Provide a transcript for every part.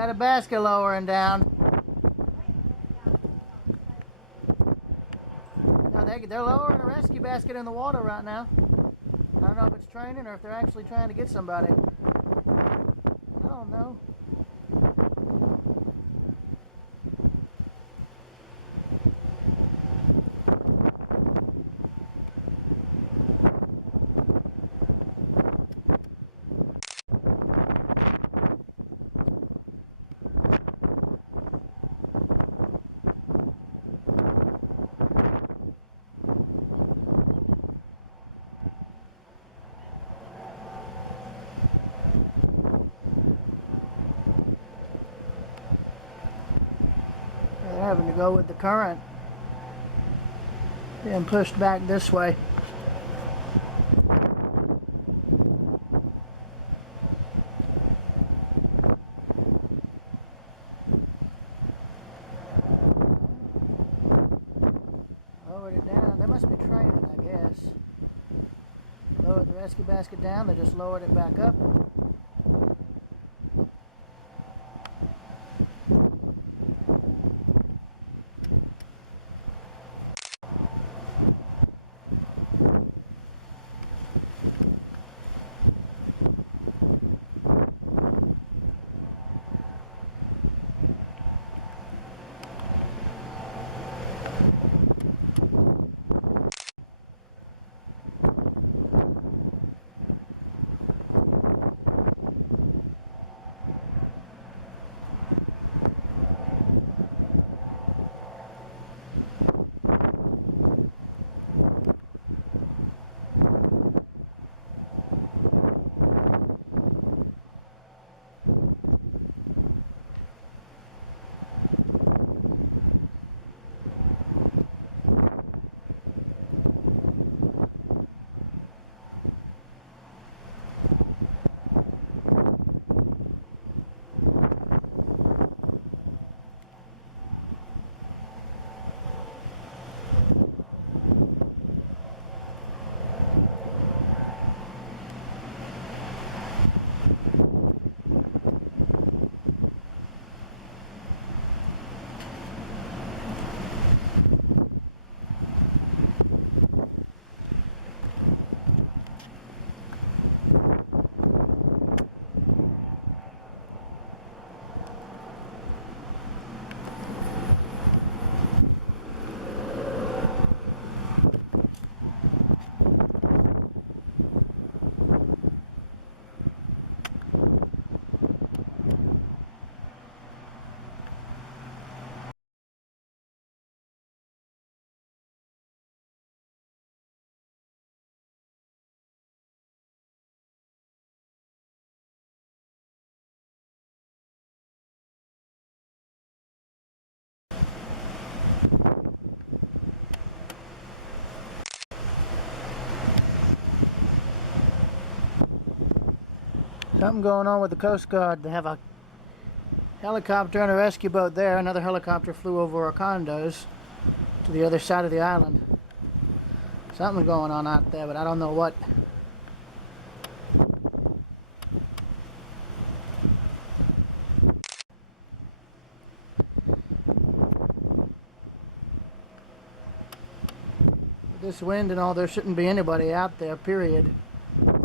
Got a basket lowering down. No, they're lowering a rescue basket in the water right now. I don't know if it's training or if they're actually trying to get somebody. I don't know. They're having to go with the current. Being pushed back this way. Lowered it down. They must be training, I guess. Lowered the rescue basket down. They just lowered it back up. Something going on with the Coast Guard. They have a helicopter and a rescue boat there. Another helicopter flew over our condos to the other side of the island. Something's going on out there, but I don't know what. With this wind and all, there shouldn't be anybody out there, period.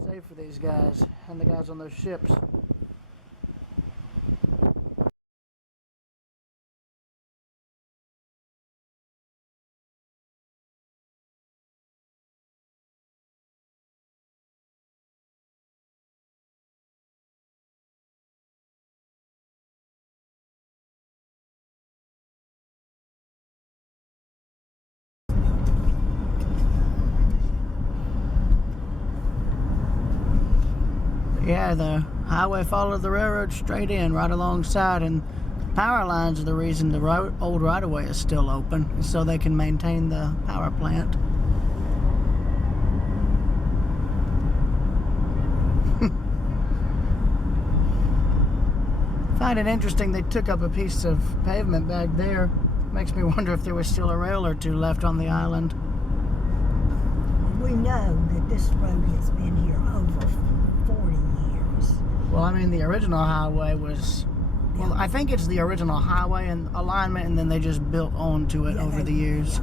Safe for these guys and the guys on those ships. Yeah, the highway followed the railroad straight in, right alongside, and power lines are the reason the old right-of-way is still open, so they can maintain the power plant. I find it interesting they took up a piece of pavement back there. Makes me wonder if there was still a rail or two left on the island. We know that this road has been here over 40 years. Well, I mean, the original highway was Well, I think it's the original highway and alignment, and then they just built onto it Yeah, over they- the years.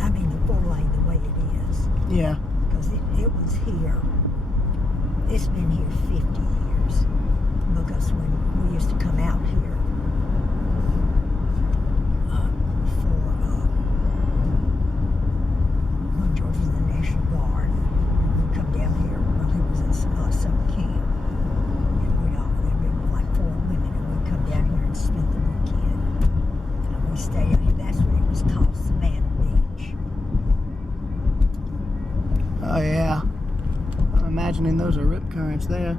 I mean, the 4-lane the way it is. Yeah. Because it was here. It's been here 50 years. Because when we used to come out here for when George was in the National Guard, we'd come down here while he was in summer camp. And there'd be like 4 women, and we'd come down here and spend the weekend. And we stayed out here. That's when it was called Savannah Beach. Oh, yeah. I'm imagining those are rip currents there.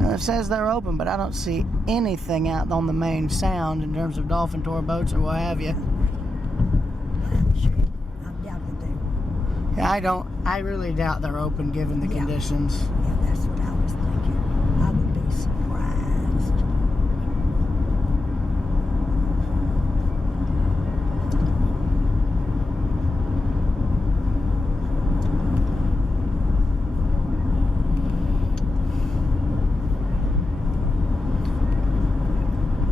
It says they're open, but I don't see anything out on the main sound in terms of dolphin tour boats or what have you. I'm sure. I doubt that they. Yeah, I really doubt they're open given the Yeah. conditions. Yeah, that's what I was thinking. I would be surprised.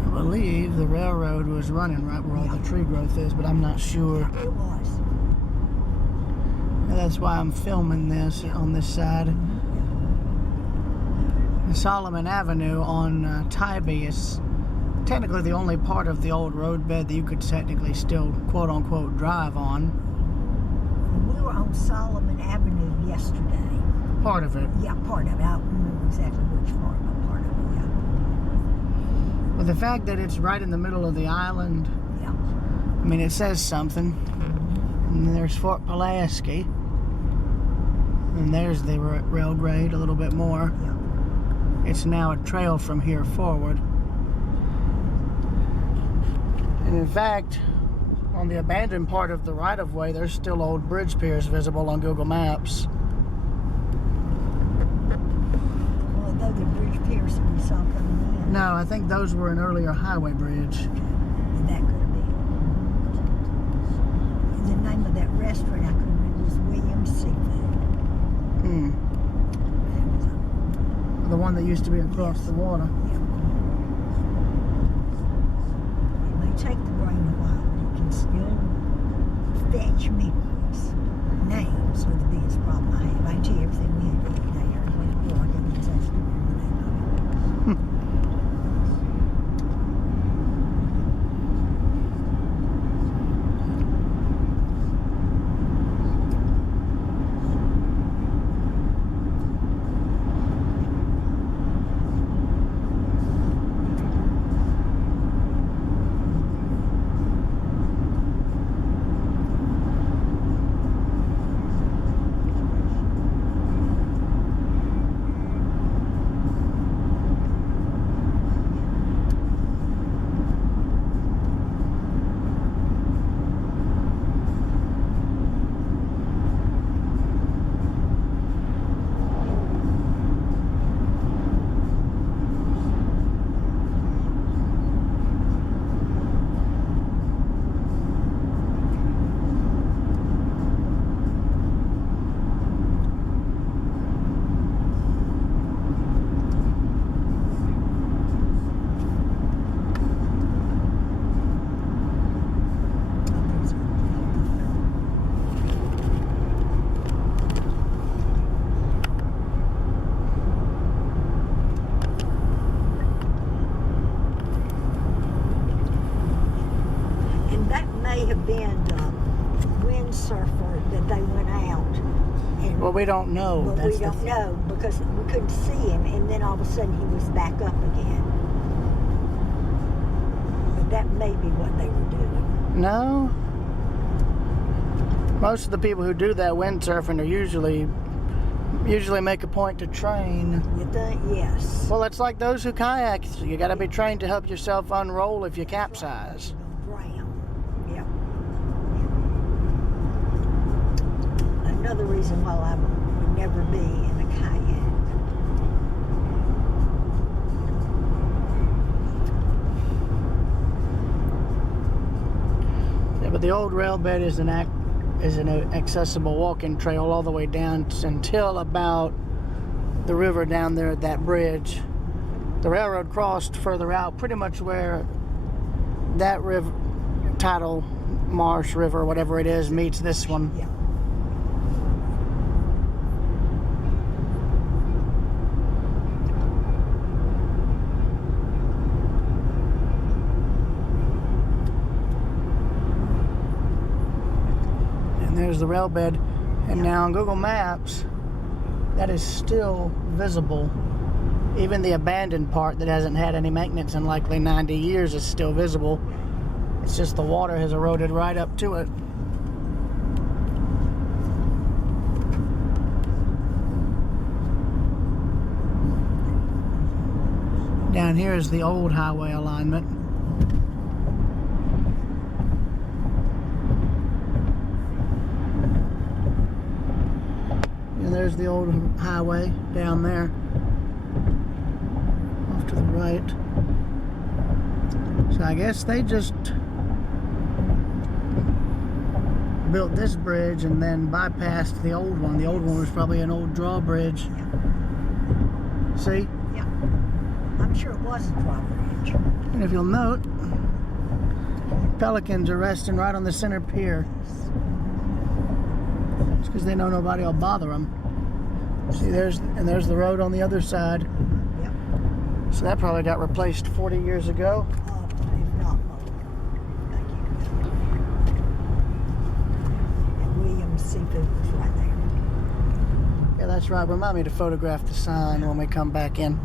I believe the railroad was running right where all the tree growth is, but I'm not sure. It was. That's why I'm filming this on this side. And Solomon Avenue on Tybee is technically the only part of the old roadbed that you could technically still quote-unquote drive on. We were on Solomon Avenue yesterday. Part of it. Yeah, part of it. I don't remember exactly which part, but part of it, yeah. But the fact that it's right in the middle of the island, Yeah. I mean, it says something. And then there's Fort Pulaski. And there's the rail grade a little bit more. Yeah. It's now a trail from here forward. And in fact, on the abandoned part of the right-of-way, there's still old bridge piers visible on Google Maps. Well, those are bridge piers that we saw coming in. No, I think those were an earlier highway bridge. And that could have been. And the name of that restaurant I couldn't remember was Williams Seafood. Hmm. That was The one that used to be across the water. It may take the brain a while, but it can still fetch memories. Names are the biggest problem I have. I tell you everything we had to eat there. Before I go into that story, the name of it. May have been the windsurfer that they went out. And Well, we don't know. well, That's we the don't know because we couldn't see him, and then all of a sudden he was back up again. But that may be what they were doing. No. Most of the people who do that windsurfing are usually make a point to train. You think? Yes. Well, it's like those who kayak. You got to be trained to help yourself unroll if you capsize. You're gonna drown. Yep. Another reason why I would never be in a kayak. Yeah, but the old rail bed is an is an accessible walking trail all the way down until about the river down there at that bridge. The railroad crossed further out, pretty much where that river, tidal marsh river, whatever it is, meets this one. Yeah. And there's the rail bed. And now on Google Maps, that is still visible. Even the abandoned part that hasn't had any maintenance in likely 90 years is still visible. It's just the water has eroded right up to it. Down here is the old highway alignment. And there's the old highway down there. Off to the right. So I guess they just built this bridge and then bypassed the old one. The old one was probably an old drawbridge. Yeah. See? Yeah. I'm sure it was a drawbridge. And if you'll note, pelicans are resting right on the center pier. It's because they know nobody will bother them. See, there's the road on the other side. Yep. So that probably got replaced 40 years ago. Oh, if not more. Thank you. And Williams Seafood was right there. Yeah, that's right. Remind me to photograph the sign when we come back in.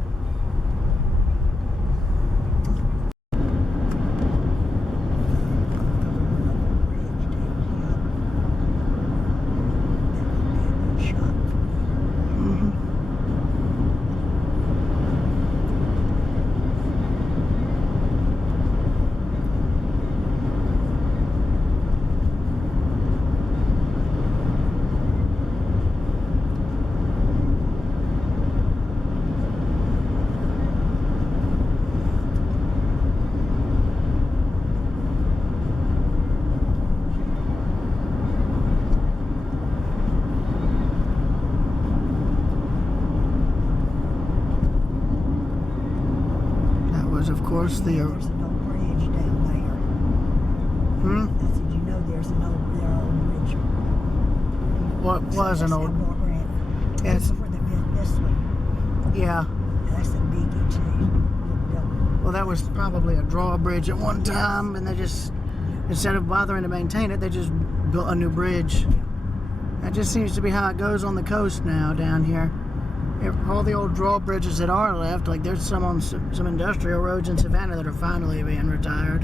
Of course, the There's an old bridge down there. I said, you know, there's an old bridge. What was an old? Yes. Before they built this one. Yeah. That's a biggie too. Well, that was probably a drawbridge at one time, and they just, instead of bothering to maintain it, they just built a new bridge. That just seems to be how it goes on the coast now down here. All the old drawbridges that are left, like there's some on some industrial roads in Savannah that are finally being retired.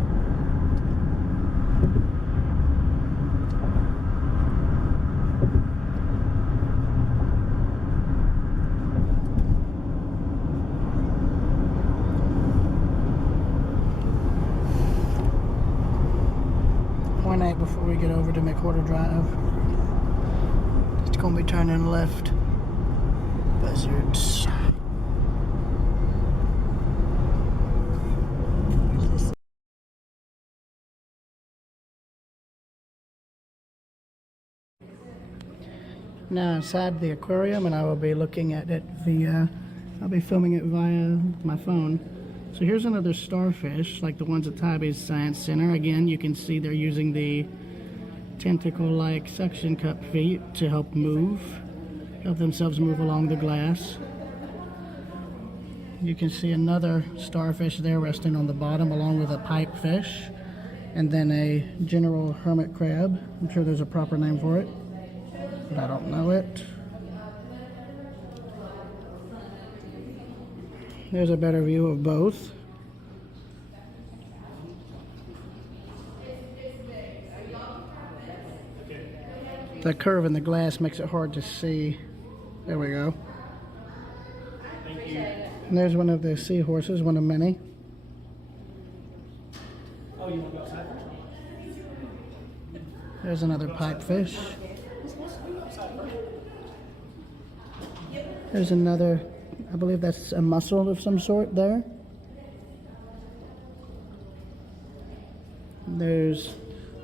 Point 8 before we get over to McWhorter Drive. It's going to be turning left. Buzzards. Now inside the aquarium, and I will be looking at it via, I'll be filming it via my phone. So here's another starfish, like the ones at Tybee's Science Center. Again, you can see they're using the tentacle-like suction cup feet to help themselves move along the glass. You can see another starfish there resting on the bottom along with a pipefish, and then a general hermit crab. I'm sure there's a proper name for it, but I don't know it. There's a better view of both. The curve in the glass makes it hard to see. There we go. Thank you. And there's one of the seahorses, one of many. Oh, you want to go outside? There's another pipefish. There's another, I believe that's a mussel of some sort there. There's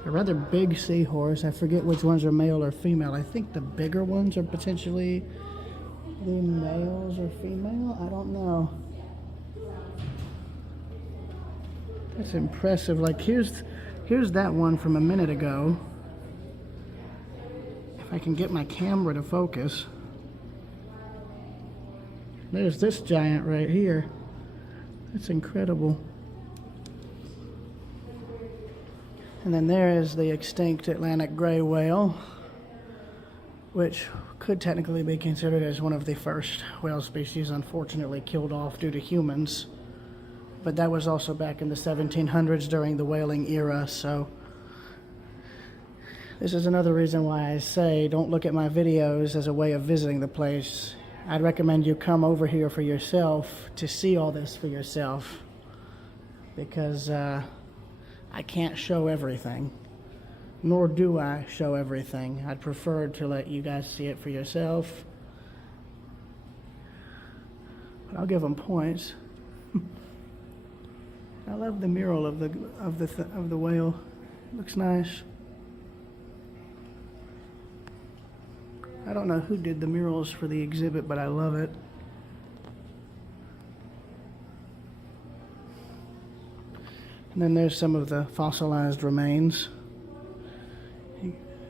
a rather big seahorse. I forget which ones are male or female. I think the bigger ones are potentially the males or female. I don't know. That's impressive. Like here's that one from a minute ago. If I can get my camera to focus. There's this giant right here. That's incredible. And then there is the extinct Atlantic gray whale, which could technically be considered as one of the first whale species unfortunately killed off due to humans. But that was also back in the 1700s during the whaling era, so this is another reason why I say don't look at my videos as a way of visiting the place. I'd recommend you come over here for yourself to see all this for yourself, because I can't show everything, nor do I show everything. I'd prefer to let you guys see it for yourself, but I'll give them points. I love the mural of the whale. It looks nice. I don't know who did the murals for the exhibit, but I love it. And then there's some of the fossilized remains.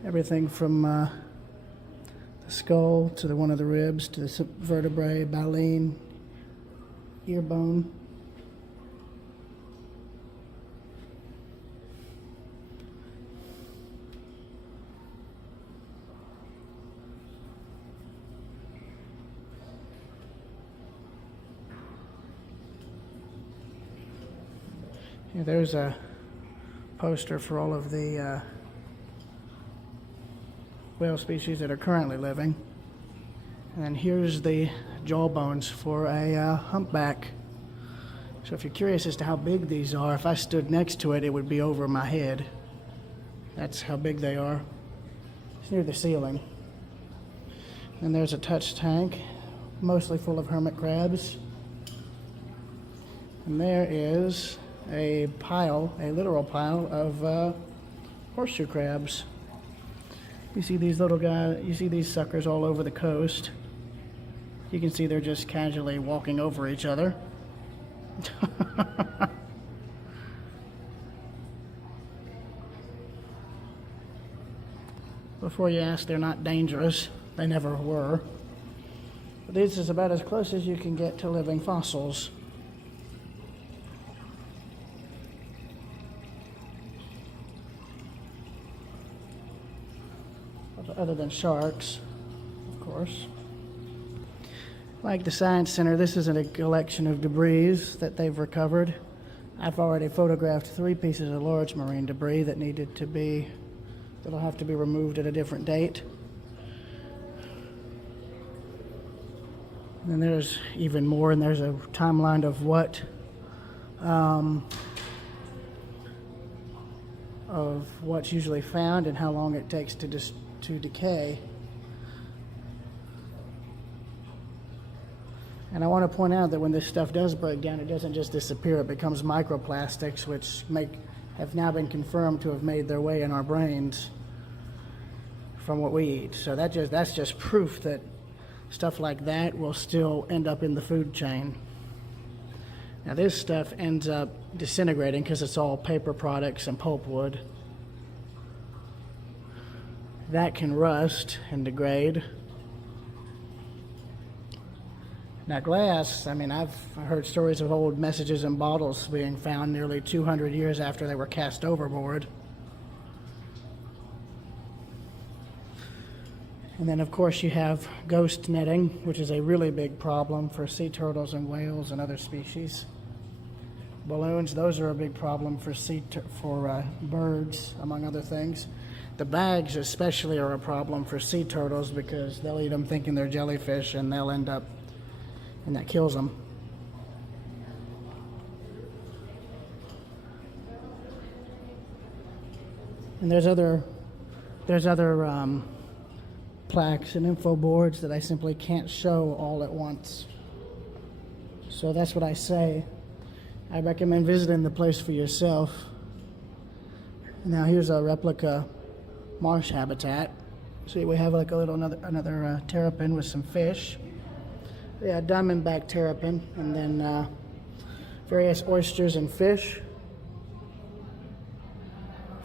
Everything from the skull to one of the ribs to the vertebrae, baleen, ear bone. Yeah, there's a poster for all of the whale species that are currently living. And here's the jaw bones for a humpback. So if you're curious as to how big these are, if I stood next to it, it would be over my head. That's how big they are. It's near the ceiling. And there's a touch tank, mostly full of hermit crabs. And there is a pile, a literal pile of horseshoe crabs. You see these little guys, you see these suckers all over the coast. You can see they're just casually walking over each other. Before you ask, they're not dangerous. They never were. But this is about as close as you can get to living fossils. Other than sharks, of course. Like the Science Center, this isn't a collection of debris that they've recovered. I've already photographed 3 pieces of large marine debris that that'll have to be removed at a different date. And there's even more, and there's a timeline of what's usually found and how long it takes to decay. And I want to point out that when this stuff does break down, it doesn't just disappear. It becomes microplastics, which have now been confirmed to have made their way in our brains from what we eat. So that's just proof that stuff like that will still end up in the food chain. Now this stuff ends up disintegrating because it's all paper products and pulpwood. That can rust and degrade. Now glass, I mean, I've heard stories of old messages in bottles being found nearly 200 years after they were cast overboard. And then of course you have ghost netting, which is a really big problem for sea turtles and whales and other species. Balloons, those are a big problem for birds, among other things. The bags especially are a problem for sea turtles because they'll eat them thinking they're jellyfish and they'll end up, and that kills them. And there's other plaques and info boards that I simply can't show all at once. So that's what I say. I recommend visiting the place for yourself. Now here's a replica marsh habitat. See, we have like a little another terrapin with some fish. Yeah, diamondback terrapin, and then various oysters and fish.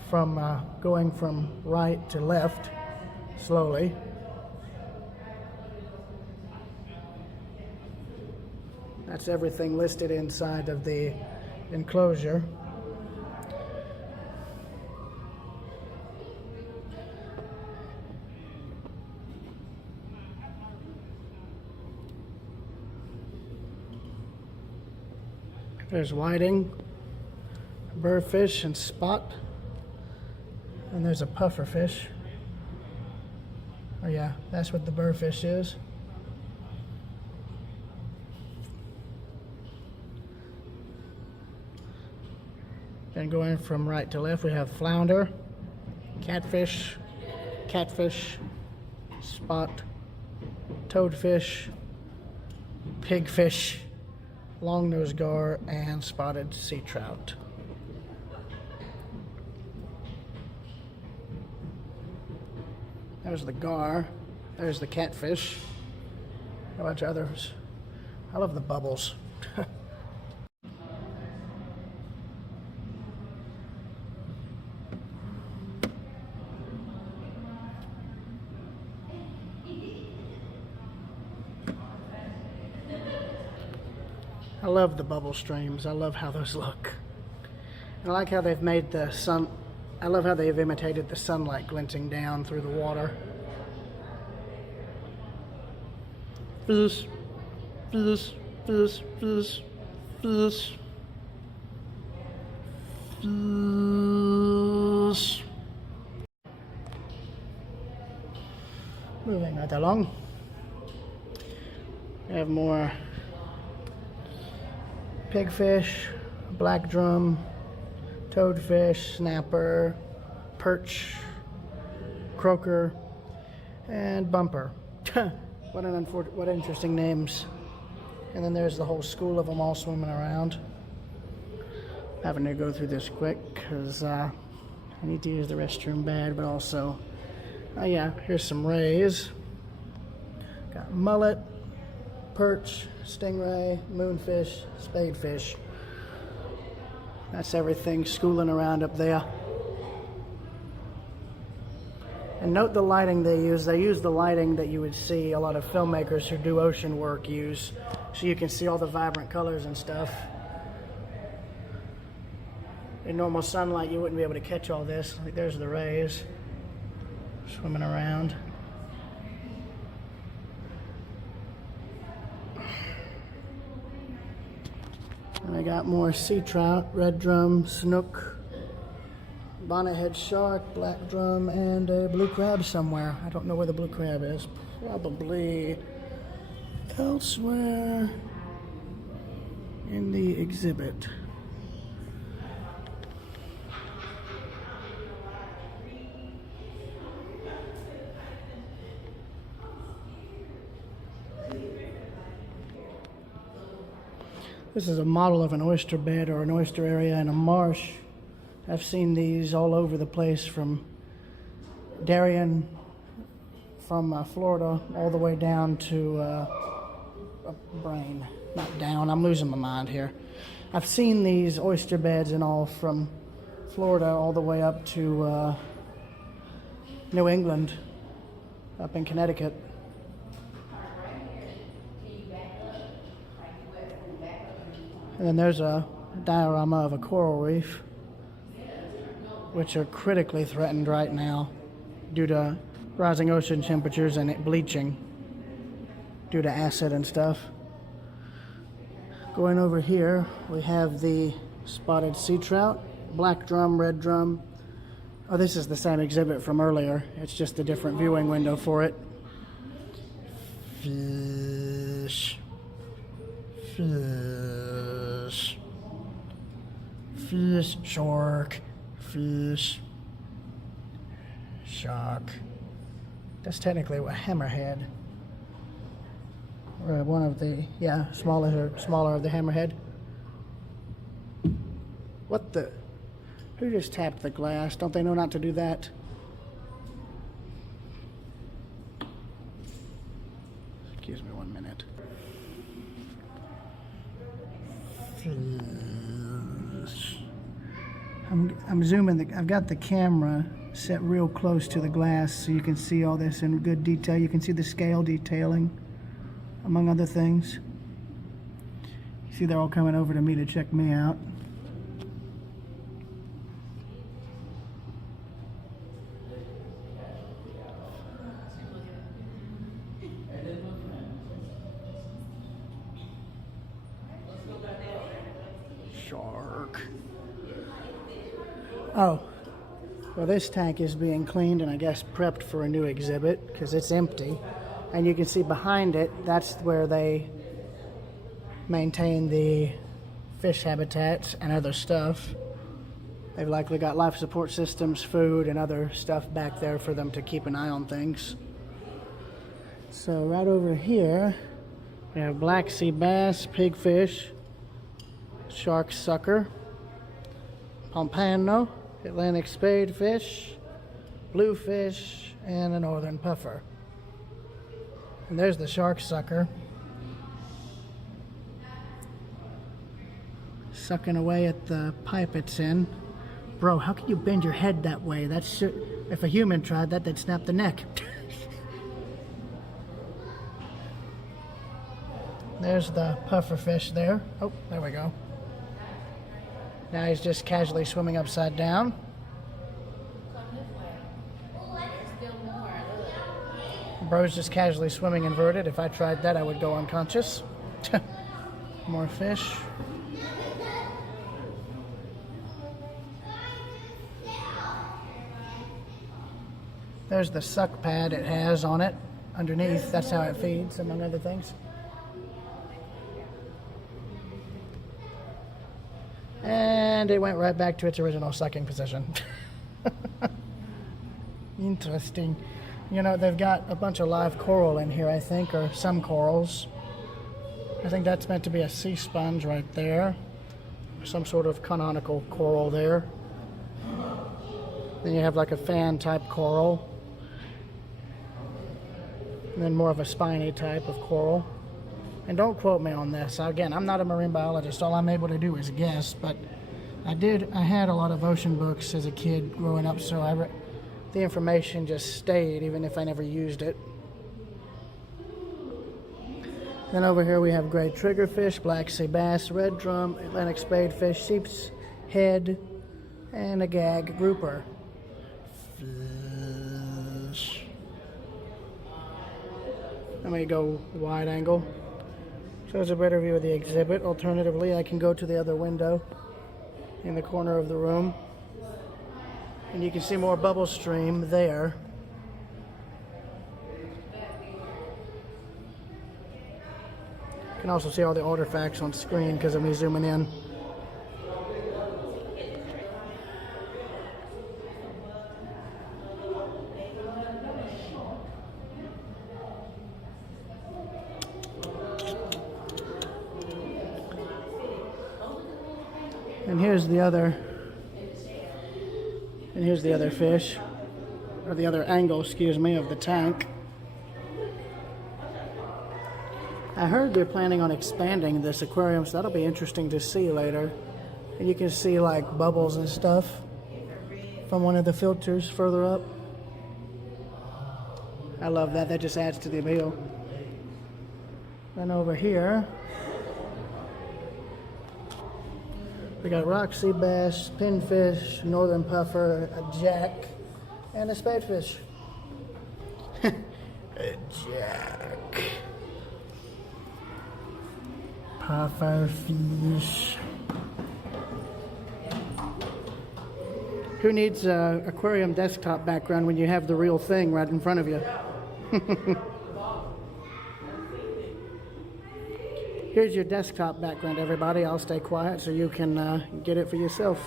From going from right to left slowly. That's everything listed inside of the enclosure. There's whiting, birdfish, and spot. And there's a puffer fish. Oh yeah, that's what the birdfish is. Then going from right to left, we have flounder, catfish, spot, toadfish, pigfish, long-nosed gar, and spotted sea trout. There's the gar, there's the catfish, a bunch of others. I love the bubbles. I love the bubble streams. I love how those look. I like how they've made the sun. I love how they've imitated the sunlight glinting down through the water. Fish, fish, fish, fish, fish, fish. Moving right along. We have more pigfish, black drum, toadfish, snapper, perch, croaker, and bumper. What interesting names. And then there's the whole school of them all swimming around. Having to go through this quick because I need to use the restroom bad, but also, oh yeah, here's some rays. Got mullet, perch, stingray, moonfish, spadefish. That's everything schooling around up there. And note the lighting they use. They use the lighting that you would see a lot of filmmakers who do ocean work use. So you can see all the vibrant colors and stuff. In normal sunlight, you wouldn't be able to catch all this. Like there's the rays swimming around. And I got more sea trout, red drum, snook, bonnethead shark, black drum, and a blue crab somewhere. I don't know where the blue crab is. Probably elsewhere in the exhibit. This is a model of an oyster bed or an oyster area in a marsh. I've seen these all over the place from Darien, from Florida, all the way down to Brain. Not down, I'm losing my mind here. I've seen these oyster beds and all from Florida all the way up to New England, up in Connecticut. And then there's a diorama of a coral reef, which are critically threatened right now due to rising ocean temperatures and it bleaching due to acid and stuff. Going over here, we have the spotted sea trout, black drum, red drum. Oh, this is the same exhibit from earlier. It's just a different viewing window for it. Fish. Fish. Fish, shark, fish, shark. That's technically a hammerhead. Or one of the, yeah, smaller of the hammerhead. What the? Who just tapped the glass? Don't they know not to do that? Excuse me 1 minute. I'm zooming. I've got the camera set real close to the glass so you can see all this in good detail. You can see the scale detailing, among other things. See, they're all coming over to me to check me out. Shark. Oh, well, this tank is being cleaned and I guess prepped for a new exhibit because it's empty. And you can see behind it, that's where they maintain the fish habitats and other stuff. They've likely got life support systems, food, and other stuff back there for them to keep an eye on things. So right over here, we have black sea bass, pigfish, shark sucker, pompano, Atlantic spadefish, bluefish, and a northern puffer. And there's the shark sucker, sucking away at the pipe it's in. Bro, how can you bend your head that way? That's if a human tried that, they'd snap the neck. There's the puffer fish there. Oh, there we go. Now he's just casually swimming upside down. Bro's just casually swimming inverted. If I tried that, I would go unconscious. More fish. There's the suck pad it has on it underneath. That's how it feeds, among other things. And it went right back to its original sucking position. Interesting. You know, they've got a bunch of live coral in here, I think, or some corals. I think that's meant to be a sea sponge right there. Some sort of canonical coral there. Then you have like a fan type coral. And then more of a spiny type of coral. And don't quote me on this. Again, I'm not a marine biologist. All I'm able to do is guess. But I had a lot of ocean books as a kid growing up, so the information just stayed, even if I never used it. Then over here we have gray triggerfish, black sea bass, red drum, Atlantic spadefish, sheep's head, and a gag grouper. Fish. Let me go wide angle. Shows a better view of the exhibit. Alternatively, I can go to the other window in the corner of the room. And you can see more bubble stream there. You can also see all the artifacts on screen because of me zooming in. And here's the other fish, or the other angle, excuse me, of the tank. I heard they're planning on expanding this aquarium, so that'll be interesting to see later. And you can see like bubbles and stuff from one of the filters further up. I love that. That just adds to the appeal. Then over here, we got rock sea bass, pinfish, northern puffer, a jack, and a spadefish. A jack. Puffer fish. Who needs an aquarium desktop background when you have the real thing right in front of you? Here's your desktop background, everybody. I'll stay quiet so you can get it for yourself.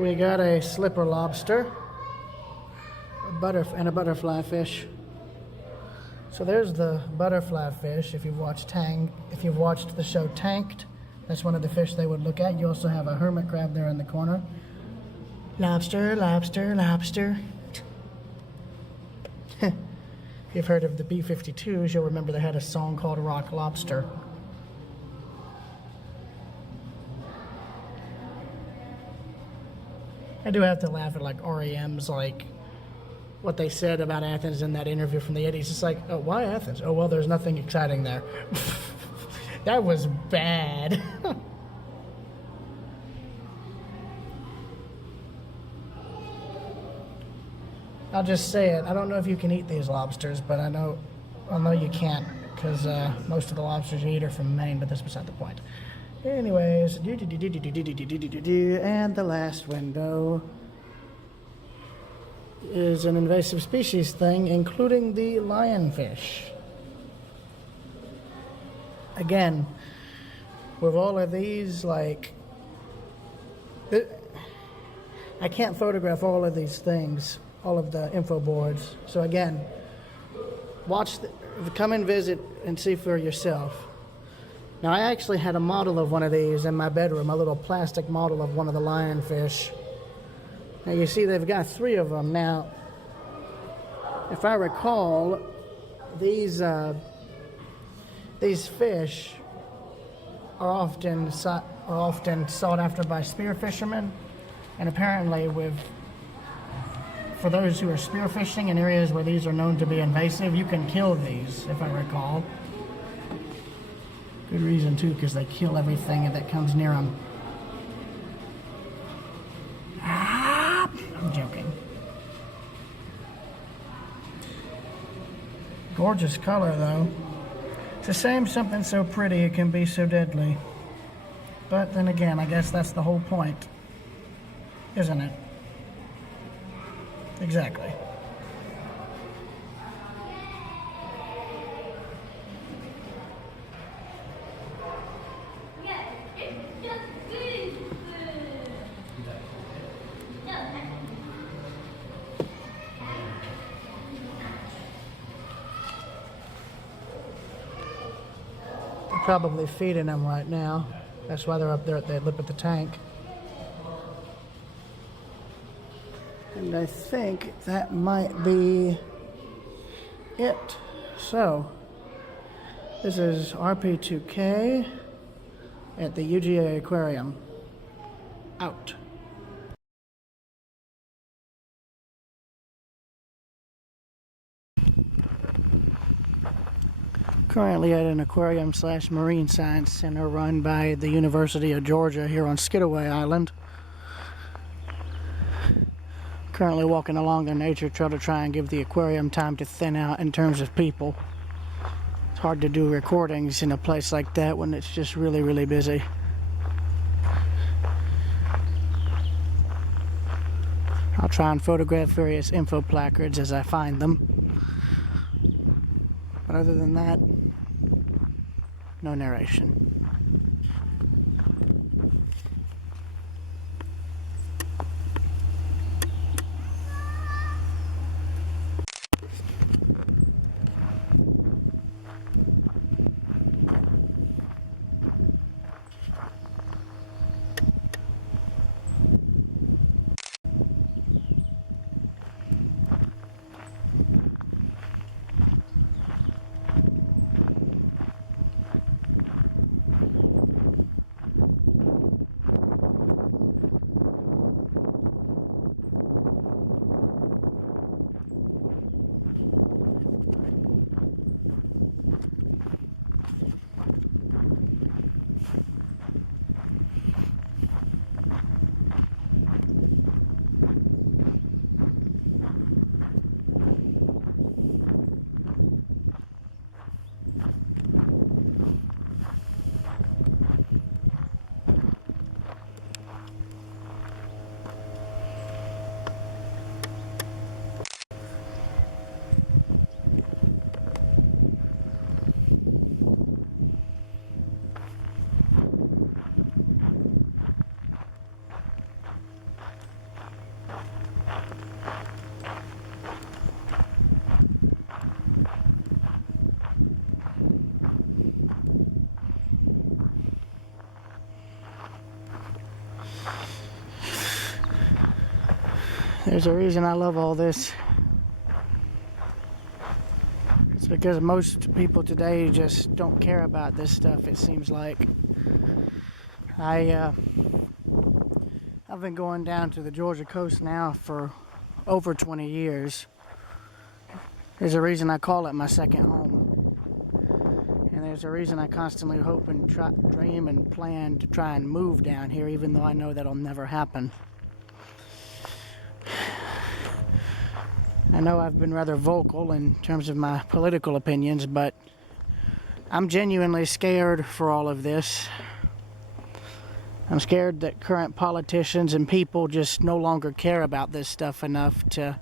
So we got a slipper lobster, and a butterfly fish. So there's the butterfly fish. If you've watched the show Tanked, that's one of the fish they would look at. You also have a hermit crab there in the corner. Lobster, lobster, lobster. If you've heard of the B-52s, you'll remember they had a song called Rock Lobster. I do have to laugh at like REM's like what they said about Athens in that interview from the 80s. It's like, oh, why Athens? Oh, well, there's nothing exciting there. That was bad. I'll just say it. I don't know if you can eat these lobsters, but I know you can't, because most of the lobsters you eat are from Maine, but that's beside the point. Anyways, and the last window is an invasive species thing, including the lionfish. Again, with all of these, like, I can't photograph all of these things, all of the info boards. So again, come and visit and see for yourself. Now, I actually had a model of one of these in my bedroom, a little plastic model of one of the lionfish. Now, you see they've got 3 of them. Now, if I recall, these fish are often sought after by spear fishermen, and apparently for those who are spearfishing in areas where these are known to be invasive, you can kill these, if I recall. Good reason, too, because they kill everything that comes near them. I'm joking. Gorgeous color, though. It's a shame something so pretty it can be so deadly. But then again, I guess that's the whole point, isn't it? Exactly. Probably feeding them right now. That's why they're up there at the lip of the tank. And I think that might be it. So, this is RP2K at the UGA Aquarium. Out. Currently at an aquarium/marine science center run by the University of Georgia here on Skidaway Island. Currently walking along the nature trail to try and give the aquarium time to thin out in terms of people. It's hard to do recordings in a place like that when it's just really, really busy. I'll try and photograph various info placards as I find them. But other than that, no narration. There's a reason I love all this. It's because most people today just don't care about this stuff, it seems like. I've been going down to the Georgia coast now for over 20 years. There's a reason I call it my second home. And there's a reason I constantly hope and dream and plan to try and move down here, even though I know that'll never happen. I know I've been rather vocal in terms of my political opinions, but I'm genuinely scared for all of this. I'm scared that current politicians and people just no longer care about this stuff enough to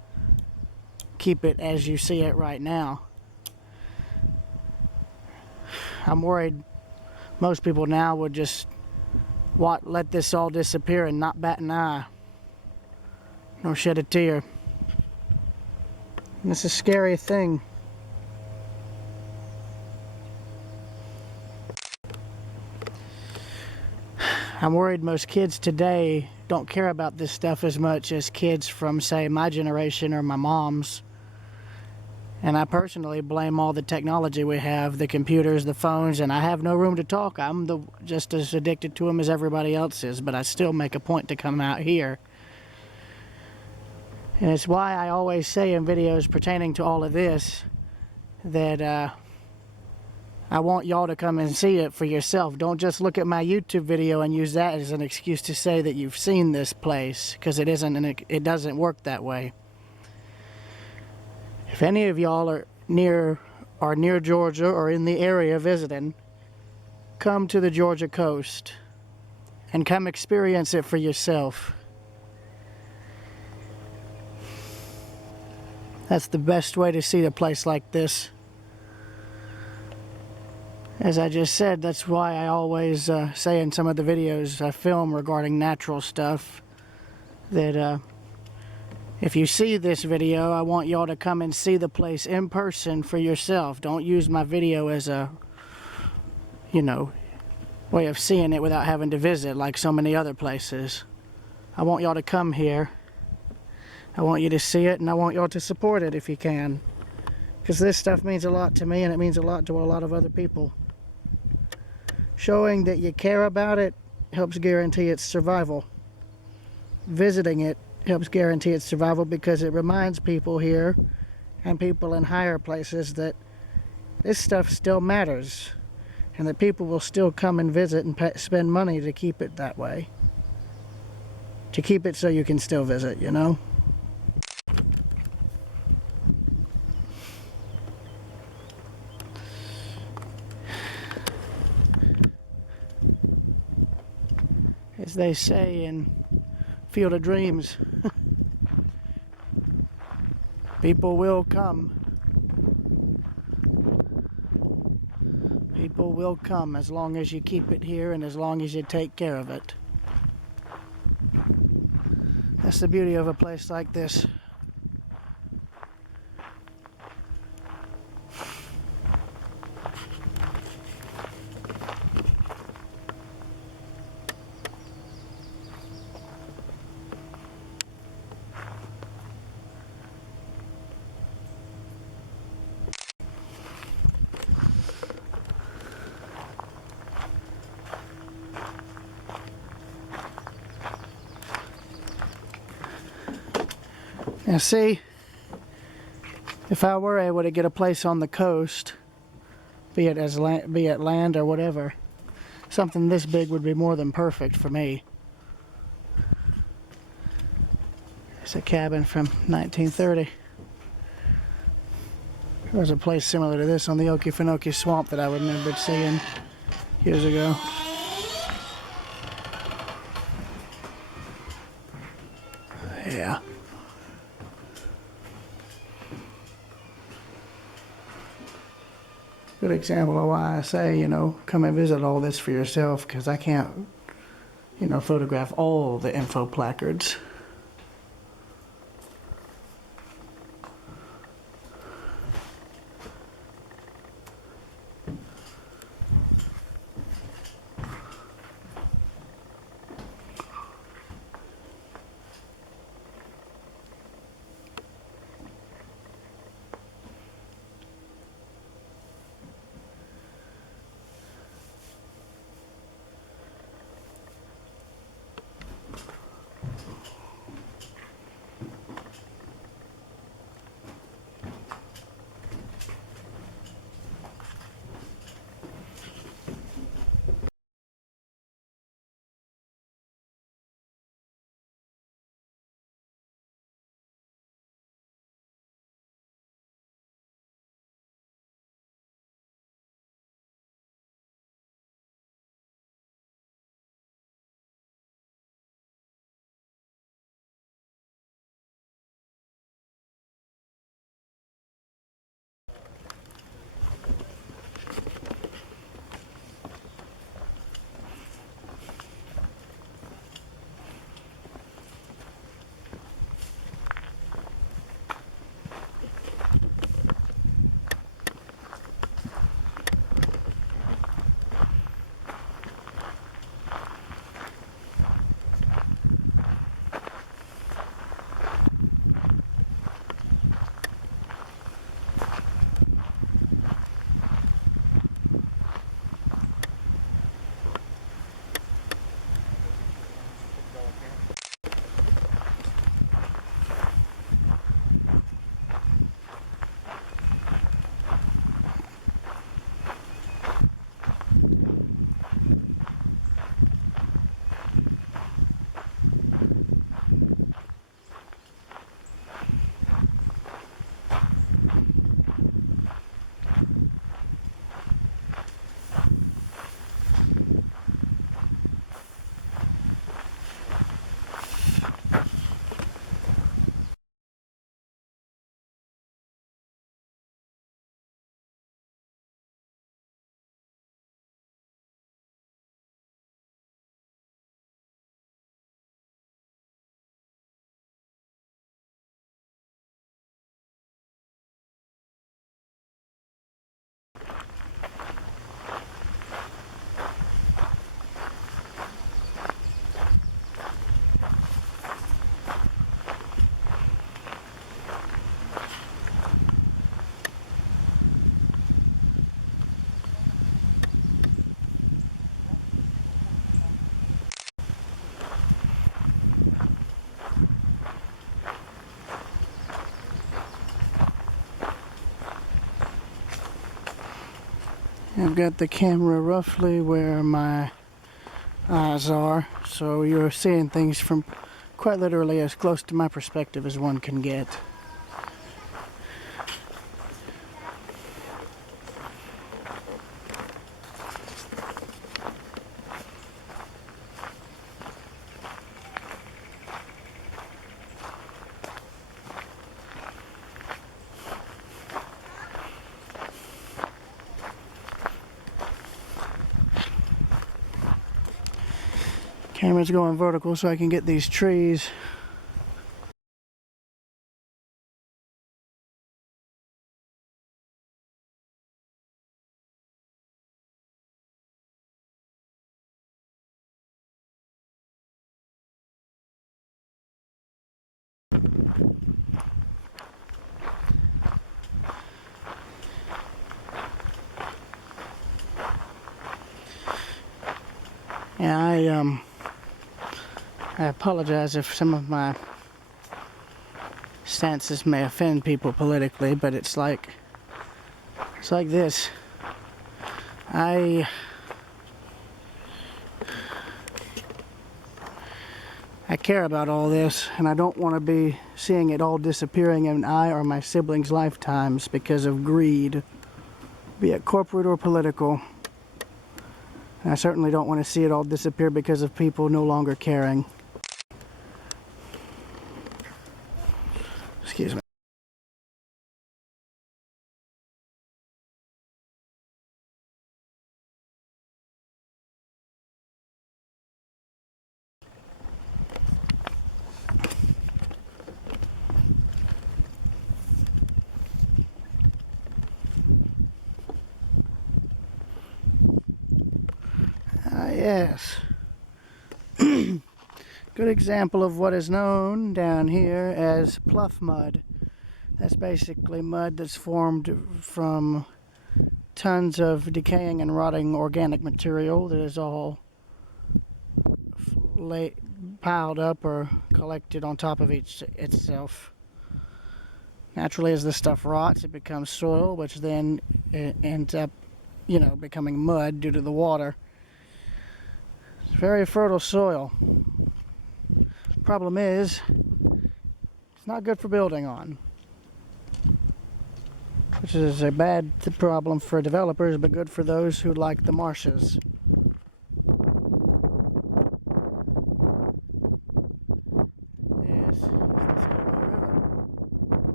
keep it as you see it right now. I'm worried most people now would just let this all disappear and not bat an eye, nor shed a tear. And it's a scary thing. I'm worried most kids today don't care about this stuff as much as kids from, say, my generation or my mom's. And I personally blame all the technology we have, the computers, the phones, and I have no room to talk. I'm just as addicted to them as everybody else is, but I still make a point to come out here. And it's why I always say in videos pertaining to all of this that I want y'all to come and see it for yourself. Don't just look at my YouTube video and use that as an excuse to say that you've seen this place, because it isn't, and it doesn't work that way. If any of y'all are near Georgia or in the area visiting, come to the Georgia coast and come experience it for yourself. That's the best way to see a place like this. As I just said, that's why I always say in some of the videos I film regarding natural stuff that if you see this video, I want y'all to come and see the place in person for yourself. Don't use my video as a, way of seeing it without having to visit like so many other places. I want y'all to come here. I want you to see it, and I want y'all to support it if you can. Because this stuff means a lot to me, and it means a lot to a lot of other people. Showing that you care about it helps guarantee its survival. Visiting it helps guarantee its survival because it reminds people here and people in higher places that this stuff still matters and that people will still come and visit and spend money to keep it that way. To keep it so you can still visit, you know? As they say in Field of Dreams, people will come. People will come as long as you keep it here and as long as you take care of it. That's the beauty of a place like this. Now see, if I were able to get a place on the coast, be it land or whatever, something this big would be more than perfect for me. It's a cabin from 1930. There was a place similar to this on the Okefenokee Swamp that I remembered seeing years ago. Yeah. Good example of why I say, come and visit all this for yourself, because I can't, photograph all the info placards. I've got the camera roughly where my eyes are, so you're seeing things from quite literally as close to my perspective as one can get. Camera's going vertical so I can get these trees. Yeah, I apologize if some of my stances may offend people politically, but it's like this. I care about all this, and I don't want to be seeing it all disappearing in I or my siblings' lifetimes because of greed, be it corporate or political. And I certainly don't want to see it all disappear because of people no longer caring. Excuse me. Yes. Good example of what is known down here as pluff mud. That's basically mud that's formed from tons of decaying and rotting organic material that is all piled up or collected on top of itself. Naturally, as this stuff rots, it becomes soil, which then it ends up, becoming mud due to the water. It's very fertile soil. Problem is, it's not good for building on, which is a bad problem for developers, but good for those who like the marshes. This is the Tybee River.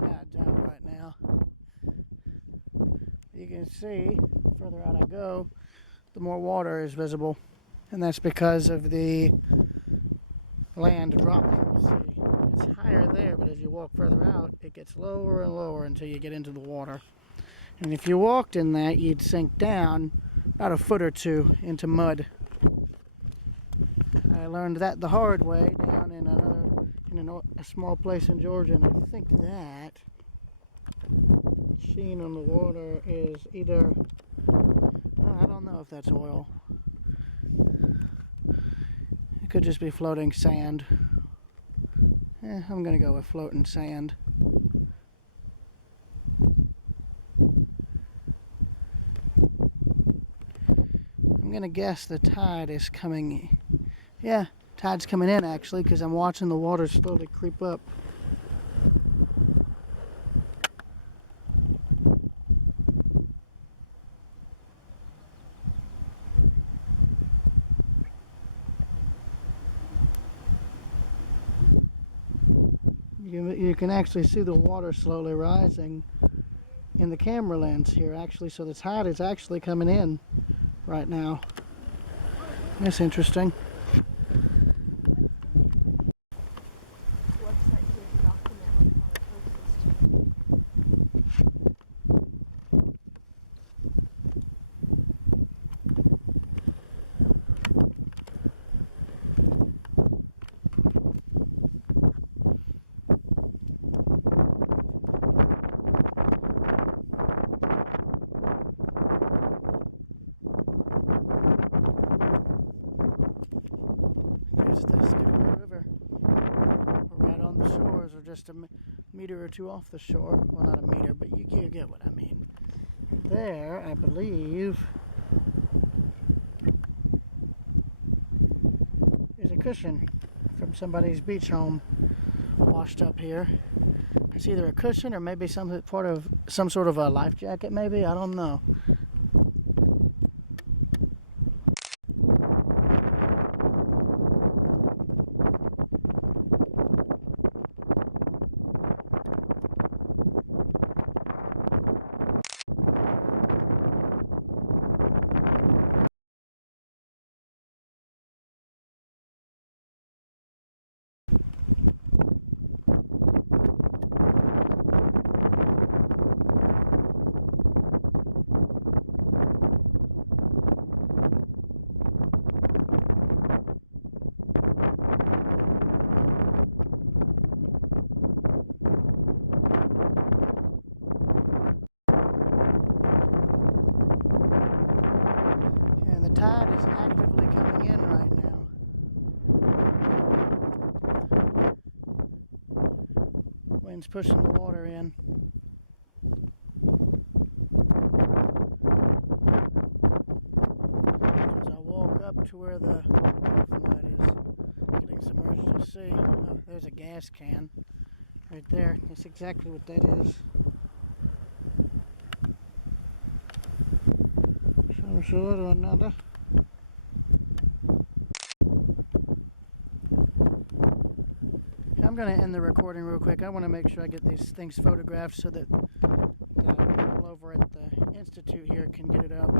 Tide's out right now. You can see, the further out I go, the more water is visible. And that's because of the land dropping. See, it's higher there, but as you walk further out, it gets lower and lower until you get into the water. And if you walked in that, you'd sink down about a foot or two into mud. I learned that the hard way down in a small place in Georgia, and I think that sheen on the water is either, I don't know if that's oil. It could just be floating sand. I'm gonna go with floating sand. I'm gonna guess the tide is coming. Yeah, tide's coming in actually, because I'm watching the water slowly creep up. You can actually see the water slowly rising in the camera lens here actually, so the tide is actually coming in right now. That's interesting. just a meter or two off the shore. Well, not a meter, but you get what I mean. There, I believe, is a cushion from somebody's beach home washed up here. It's either a cushion or maybe some part of some sort of a life jacket, maybe. I don't know. And the tide is actively coming in right now. Wind's pushing the water in. As I walk up to where the mud is getting submerged, you'll see, oh, there's a gas can right there. That's exactly what that is. Some sort or another. I'm going to end the recording real quick. I want to make sure I get these things photographed so that the people over at the Institute here can get it up.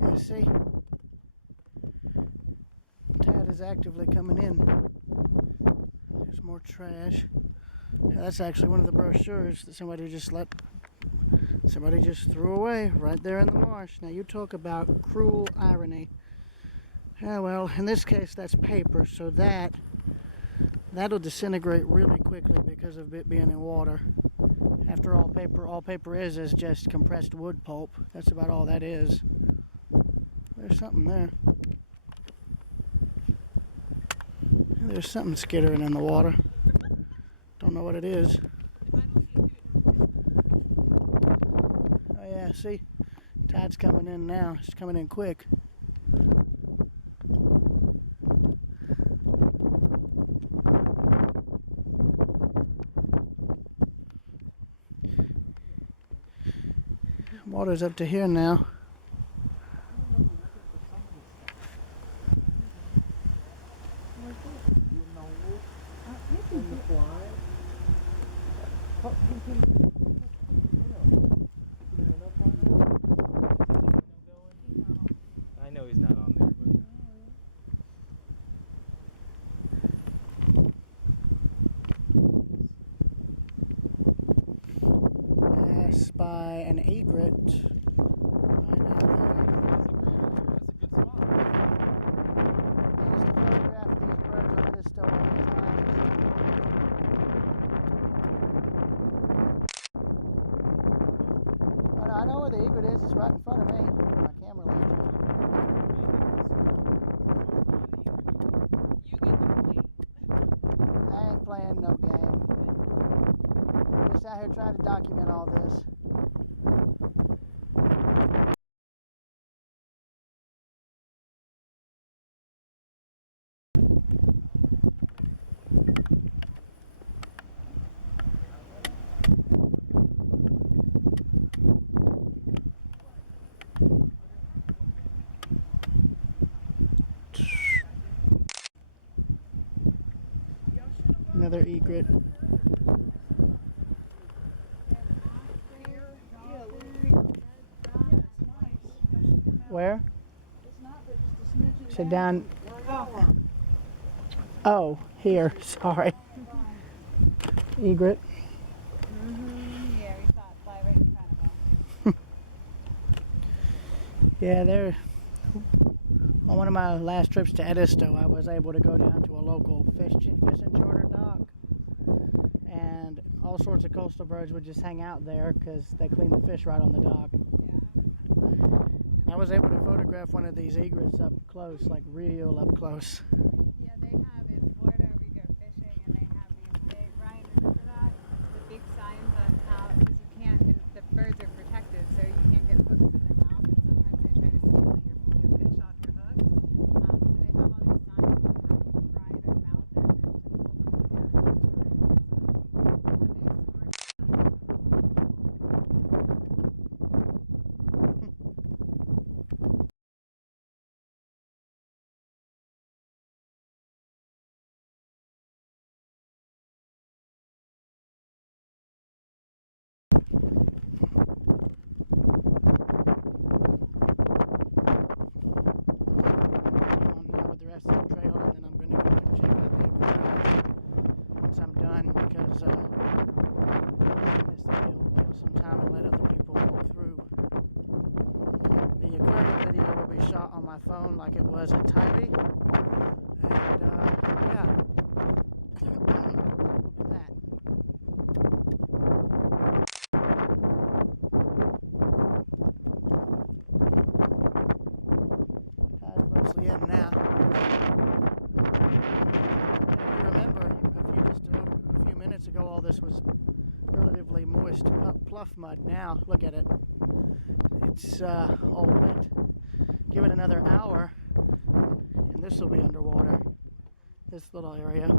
Yeah, see? Tide is actively coming in. There's more trash. Yeah, that's actually one of the brochures that somebody just threw away right there in the marsh. Now you talk about cruel irony. Yeah, well, in this case that's paper, so that'll disintegrate really quickly because of it being in water. After all paper is just compressed wood pulp. That's about all that is. There's something there. There's something skittering in the water. Don't know what it is. Oh yeah, see? Tide's coming in now. It's coming in quick. Water's up to here now. I know he's not on there, but I spy an egret right out there. that's a great area. That's a good spot. I used to photograph these birds on this stove all the time. Oh, no, I know where the egret is. It's right in front of me. My camera lands right. I ain't playing no game. I'm just out here trying to document all this. Another egret. Where? Sit down. Oh, here. Sorry. Egret. Yeah, we thought fly right in front of him. Yeah, there. On one of my last trips to Edisto, I was able to go down to a local fishing charter dock, and all sorts of coastal birds would just hang out there because they clean the fish right on the dock. And I was able to photograph one of these egrets up close, like real up close. Yeah, they have in Florida, we go fishing and they have these big, Ryan, remember that? The big signs on how, because you can't, and the birds are protected, so you can't get hooks in their mouth, and sometimes they try to steal your fish off your hooks. So they have all these signs on how you pry their mouth, their fish, to pull the hook out of their throat and stuff. And they score. On now with the rest of the trail, and then I'm going to go and check out the aquarium once I'm done, because this will kill some time and let other people walk through. The aquarium video will be shot on my phone like it was in Tybee, and yeah, that will be that. Tide's mostly in now. If you remember, a few minutes ago, all this was relatively moist pluff mud. Now, look at it. It's all wet. Give it another hour, and this will be underwater. This little area.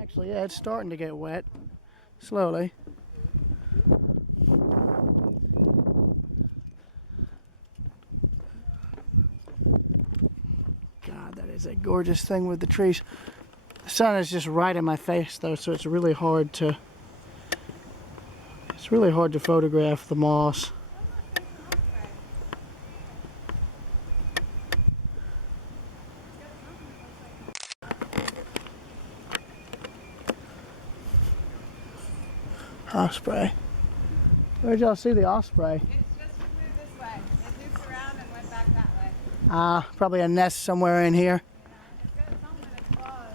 Actually, yeah, it's starting to get wet, slowly. God, that is a gorgeous thing with the trees. The sun is just right in my face, though, so it's really hard to photograph the moss. Osprey. Where'd y'all see the osprey? It's just flew this way. It looped around and went back that way. Probably a nest somewhere in here. It's got something in its claws.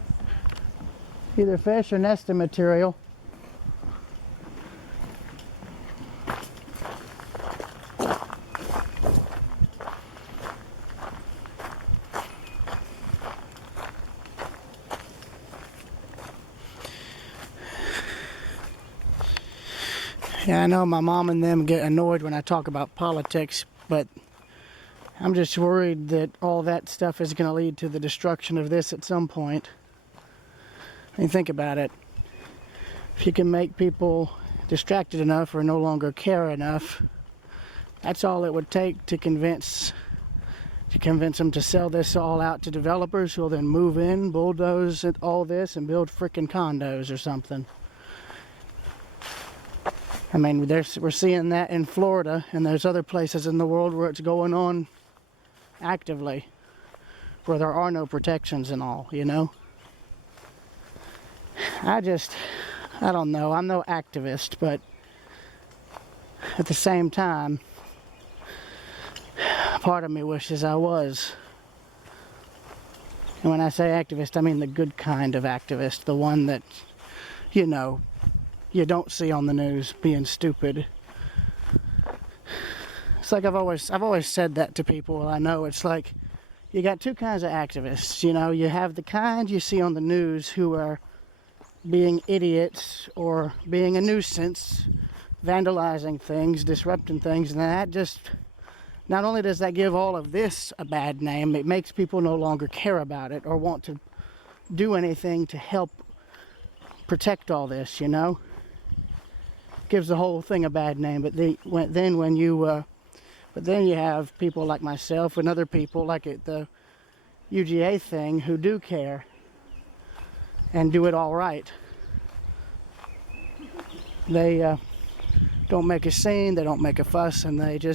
Either fish or nesting material. Yeah, I know my mom and them get annoyed when I talk about politics, but I'm just worried that all that stuff is going to lead to the destruction of this at some point. I mean, think about it. If you can make people distracted enough or no longer care enough, that's all it would take to convince them to sell this all out to developers who will then move in, bulldoze all this, and build frickin' condos or something. I mean, we're seeing that in Florida, and there's other places in the world where it's going on actively, where there are no protections and all, you know? I don't know. I'm no activist, but at the same time, part of me wishes I was. And when I say activist, I mean the good kind of activist, the one that, you know, you don't see on the news being stupid. It's like I've always said that to people I know. It's like you got two kinds of activists, you know. You have the kind you see on the news who are being idiots or being a nuisance, vandalizing things, disrupting things, and that just, not only does that give all of this a bad name, it makes people no longer care about it or want to do anything to help protect all this, you know. Gives the whole thing a bad name. But then you have people like myself and other people like at the UGA thing who do care and do it all right. They don't make a scene, they don't make a fuss, and they do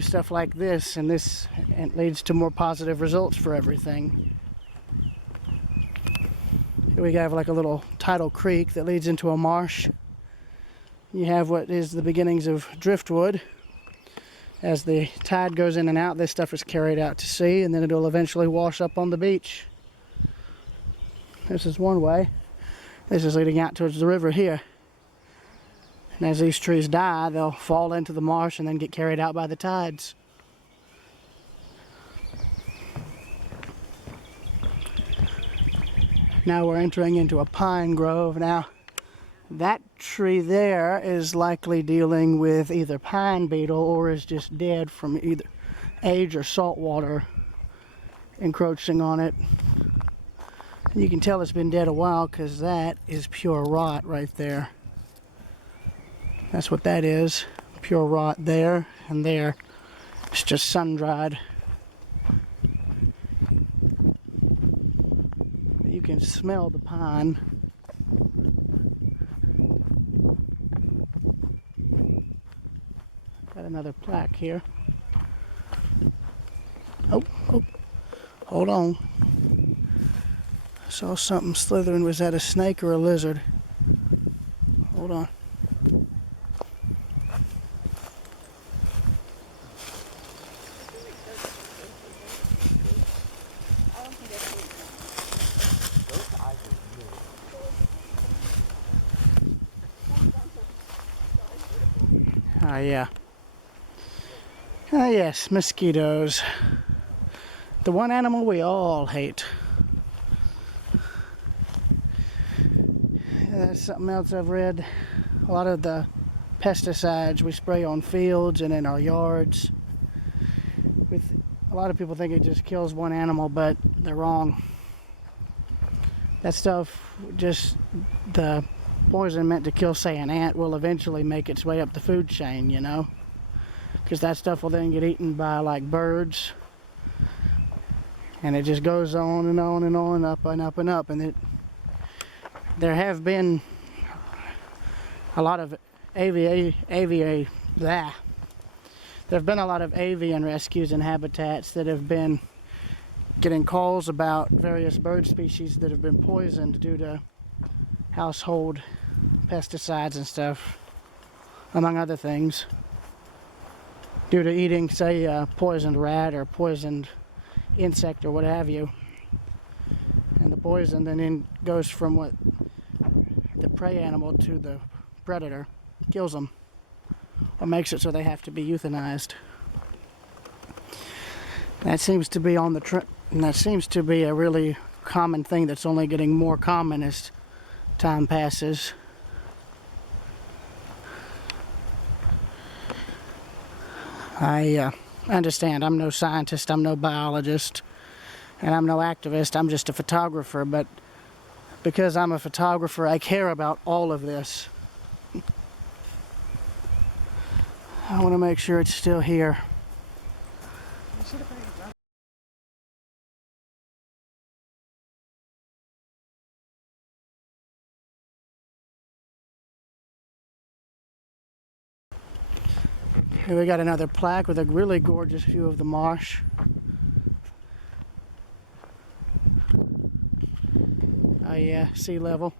stuff like this, and it leads to more positive results for everything. Here we have like a little tidal creek that leads into a marsh. you have what is the beginnings of driftwood. As the tide goes in and out, this stuff is carried out to sea, and then it'll eventually wash up on the beach. This is one way. This is leading out towards the river here. And as these trees die, they'll fall into the marsh and then get carried out by the tides. Now we're entering into a pine grove. Now, that tree there is likely dealing with either pine beetle or is just dead from either age or salt water encroaching on it. And you can tell it's been dead a while because that is pure rot right there. That's what that is. Pure rot there and there. It's just sun-dried. You can smell the pine. Got another plaque here. Oh, hold on. I saw something slithering. Was that a snake or a lizard? Hold on. Ah, yeah. Ah, yes, mosquitoes. The one animal we all hate. That's something else I've read. A lot of the pesticides we spray on fields and in our yards. A lot of people think it just kills one animal, but they're wrong. That stuff, just the poison meant to kill, say, an ant, will eventually make its way up the food chain, you know? Because that stuff will then get eaten by, like, birds. And it just goes on and on and on, up and up and up. And there have been a lot of there have been a lot of avian rescues and habitats that have been getting calls about various bird species that have been poisoned due to household pesticides and stuff, among other things, due to eating, say, a poisoned rat or poisoned insect or what have you. And the poison then goes from what the prey animal to the predator, kills them, or makes it so they have to be euthanized. That seems to be on the and that seems to be a really common thing that's only getting more common as time passes. I understand I'm no scientist, I'm no biologist, and I'm no activist. I'm just a photographer, but because I'm a photographer, I care about all of this. I want to make sure it's still here. Here we got another plaque with a really gorgeous view of the marsh. Oh yeah, sea level.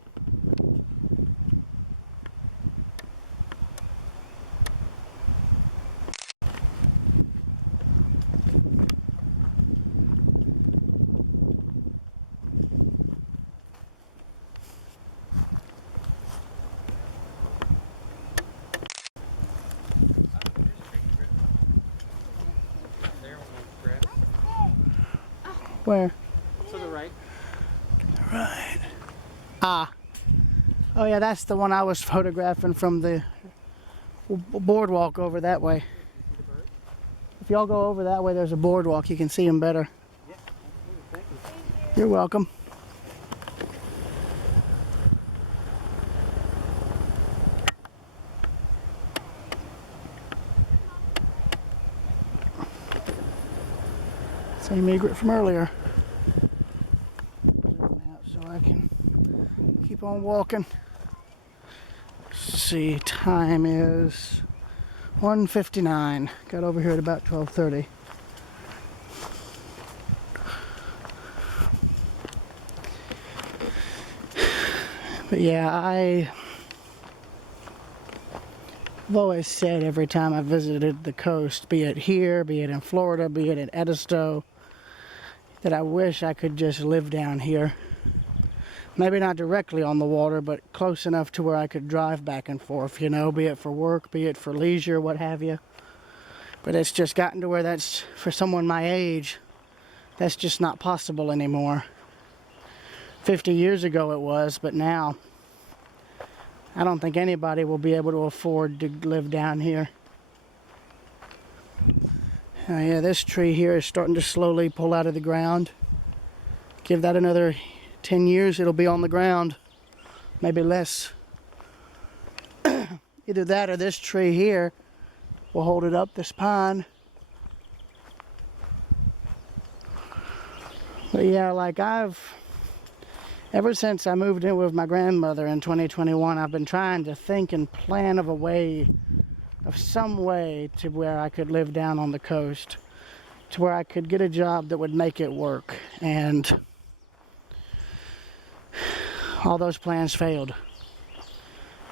Where? To the right. Right. Ah. Oh yeah, that's the one I was photographing from the boardwalk over that way. If y'all go over that way, there's a boardwalk. You can see them better. Yeah, thank you. You're welcome. Same egret from earlier. Zoom out so I can keep on walking. Let's see, time is 1:59. Got over here at about 12:30. But yeah, I've always said every time I visited the coast, be it here, be it in Florida, be it in Edisto, that I wish I could just live down here. Maybe not directly on the water, but close enough to where I could drive back and forth, you know, be it for work, be it for leisure, what have you. But it's just gotten to where that's, for someone my age, that's just not possible anymore. 50 years ago it was, but now I don't think anybody will be able to afford to live down here. Oh yeah, this tree here is starting to slowly pull out of the ground. Give that another 10 years, it'll be on the ground. Maybe less. Either that or this tree here will hold it up, this pine. But yeah, like ever since I moved in with my grandmother in 2021, I've been trying to think and plan of a way, of some way to where I could live down on the coast, to where I could get a job that would make it work. And all those plans failed.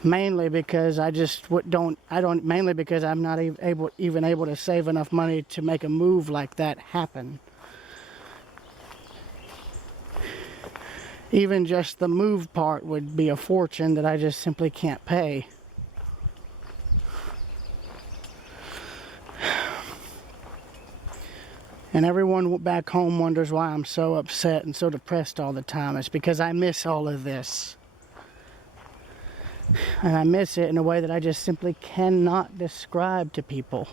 Mainly because mainly because I'm not even able to save enough money to make a move like that happen. Even just the move part would be a fortune that I just simply can't pay. And everyone back home wonders why I'm so upset and so depressed all the time. It's because I miss all of this. And I miss it in a way that I just simply cannot describe to people.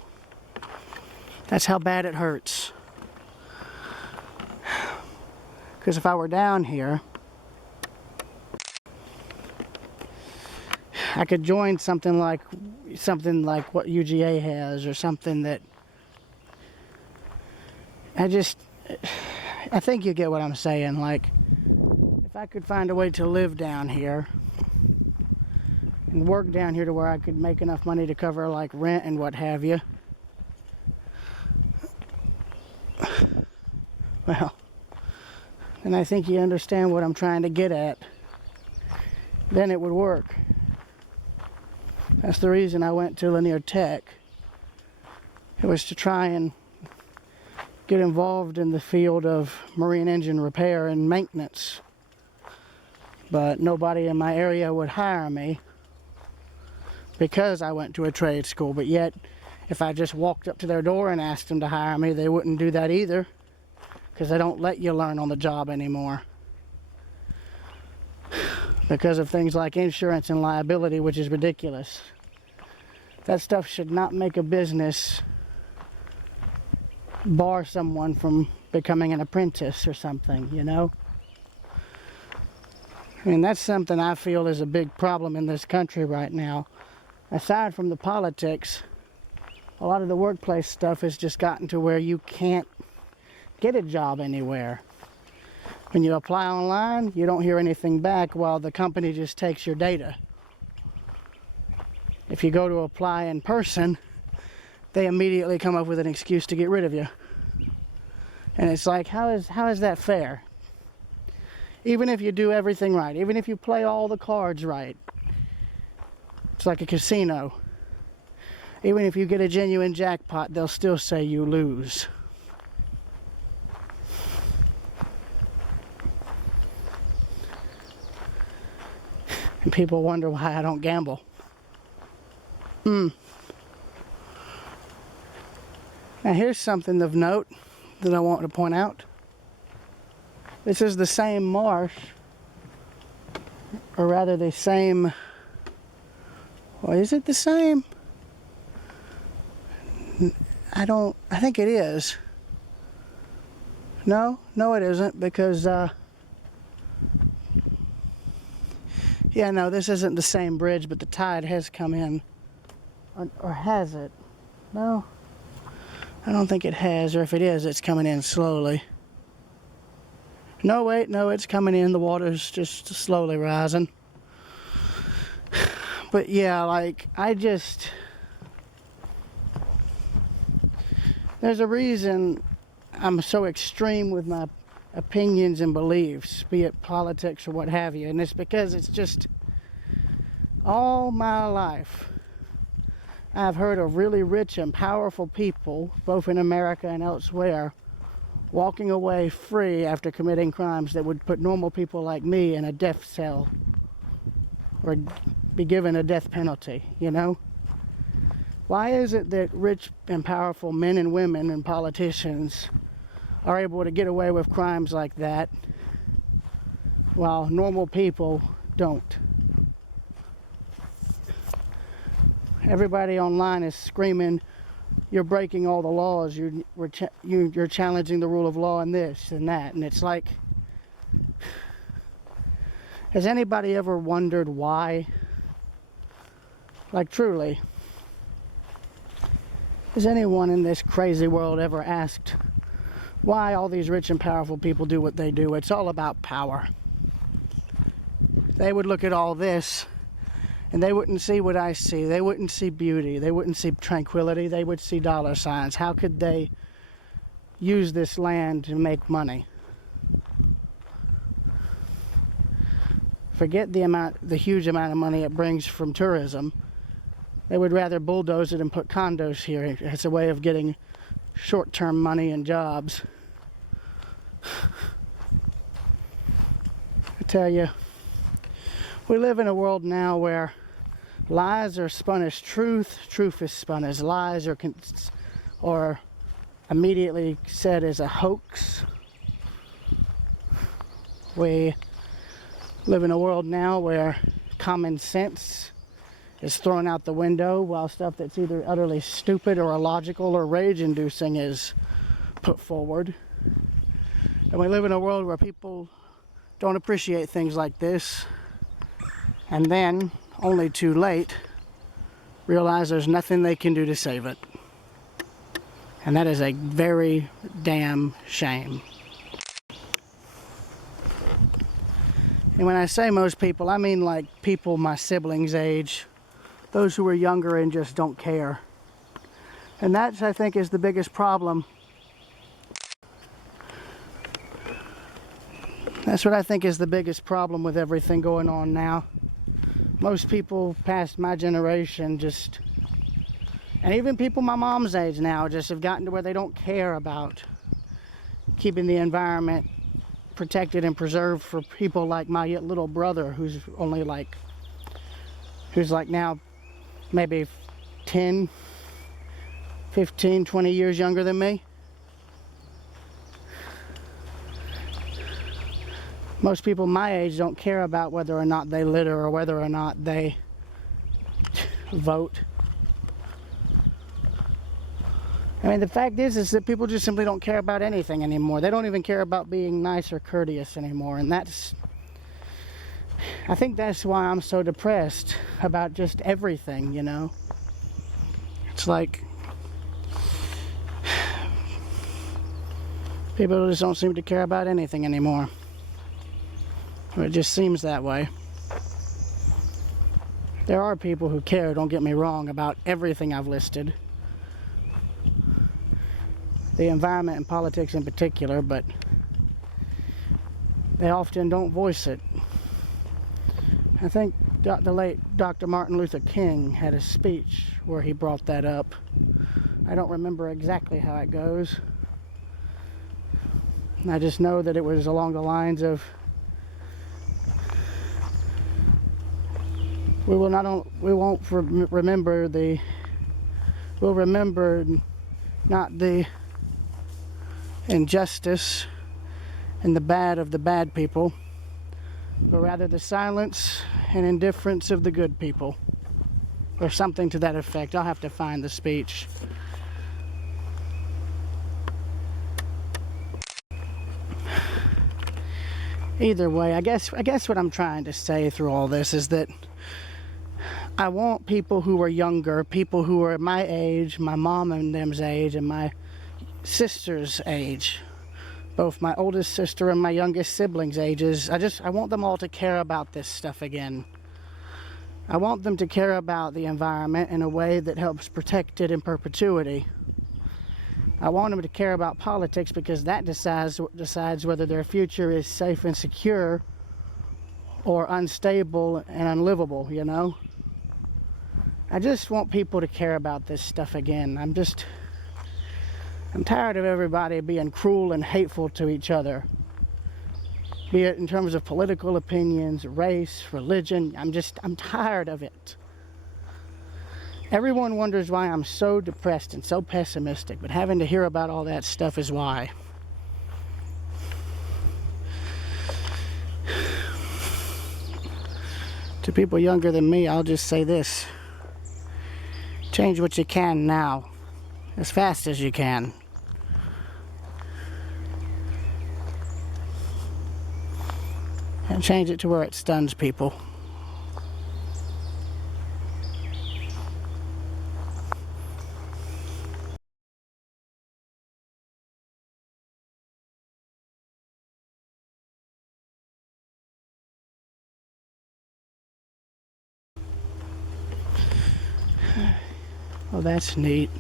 That's how bad it hurts. Because if I were down here, I could join something like what UGA has, or something that I think you get what I'm saying. Like, if I could find a way to live down here and work down here to where I could make enough money to cover like rent and what have you. Well, and I think you understand what I'm trying to get at. Then it would work. That's the reason I went to Linear Tech. It was to try and get involved in the field of marine engine repair and maintenance. But nobody in my area would hire me because I went to a trade school. But yet, if I just walked up to their door and asked them to hire me, they wouldn't do that either, because they don't let you learn on the job anymore. Because of things like insurance and liability, which is ridiculous. That stuff should not make a business bar someone from becoming an apprentice or something, you know? I mean, that's something I feel is a big problem in this country right now. Aside from the politics, a lot of the workplace stuff has just gotten to where you can't get a job anywhere. When you apply online, you don't hear anything back while the company just takes your data. If you go to apply in person, they immediately come up with an excuse to get rid of you. And it's like, how is that fair? Even if you do everything right, even if you play all the cards right, it's like a casino. Even if you get a genuine jackpot, they'll still say you lose. And people wonder why I don't gamble. Now here's something of note that I want to point out. This is the same marsh, or rather the same, well, is it the same? I think it is. No, it isn't, because, yeah, no, this isn't the same bridge, but the tide has come in. Or has it? No, I don't think it has, or if it is, it's coming in slowly. No, wait, no, it's coming in. The water's just slowly rising. But yeah, like, there's a reason I'm so extreme with my opinions and beliefs, be it politics or what have you. And it's because it's just all my life I've heard of really rich and powerful people, both in America and elsewhere, walking away free after committing crimes that would put normal people like me in a death cell or be given a death penalty, you know? Why is it that rich and powerful men and women and politicians are able to get away with crimes like that while normal people don't? Everybody online is screaming, you're breaking all the laws, you're challenging the rule of law and this and that. And it's like, has anybody ever wondered why? Like, truly, has anyone in this crazy world ever asked why all these rich and powerful people do what they do? It's all about power. They would look at all this and they wouldn't see what I see. They wouldn't see beauty. They wouldn't see tranquility. They would see dollar signs. How could they use this land to make money? Forget the huge amount of money it brings from tourism. They would rather bulldoze it and put condos here as a way of getting short-term money and jobs. I tell you, we live in a world now where lies are spun as truth, truth is spun as lies, or immediately said as a hoax. We live in a world now where common sense is thrown out the window, while stuff that's either utterly stupid or illogical or rage-inducing is put forward. And we live in a world where people don't appreciate things like this, and then, only too late, realize there's nothing they can do to save it. And that is a very damn shame. And when I say most people, I mean like people my siblings' age, those who are younger and just don't care. And that, I think, is the biggest problem. That's what I think is the biggest problem with everything going on now. Most people past my generation just, and even people my mom's age now, just have gotten to where they don't care about keeping the environment protected and preserved for people like my little brother, who's now maybe 10, 15, 20 years younger than me. Most people my age don't care about whether or not they litter or whether or not they vote. I mean, the fact is that people just simply don't care about anything anymore. They don't even care about being nice or courteous anymore. And I think that's why I'm so depressed about just everything, you know. It's like people just don't seem to care about anything anymore. Or it just seems that way. There are people who care, don't get me wrong, about everything I've listed. The environment and politics in particular, but they often don't voice it. I think the late Dr. Martin Luther King had a speech where he brought that up. I don't remember exactly how it goes. I just know that it was along the lines of, we'll remember not the injustice and the bad of the bad people, but rather the silence and indifference of the good people, or something to that effect. I'll have to find the speech. Either way, I guess what I'm trying to say through all this is that I want people who are younger, people who are my age, my mom and them's age, and my sister's age, both my oldest sister and my youngest sibling's ages. I want them all to care about this stuff again. I want them to care about the environment in a way that helps protect it in perpetuity. I want them to care about politics because that decides whether their future is safe and secure or unstable and unlivable, you know? I just want people to care about this stuff again. I'm tired of everybody being cruel and hateful to each other. Be it in terms of political opinions, race, religion. I'm tired of it. Everyone wonders why I'm so depressed and so pessimistic, but having to hear about all that stuff is why. To people younger than me, I'll just say this. Change what you can now, as fast as you can. And change it to where it stuns people. Oh, that's neat.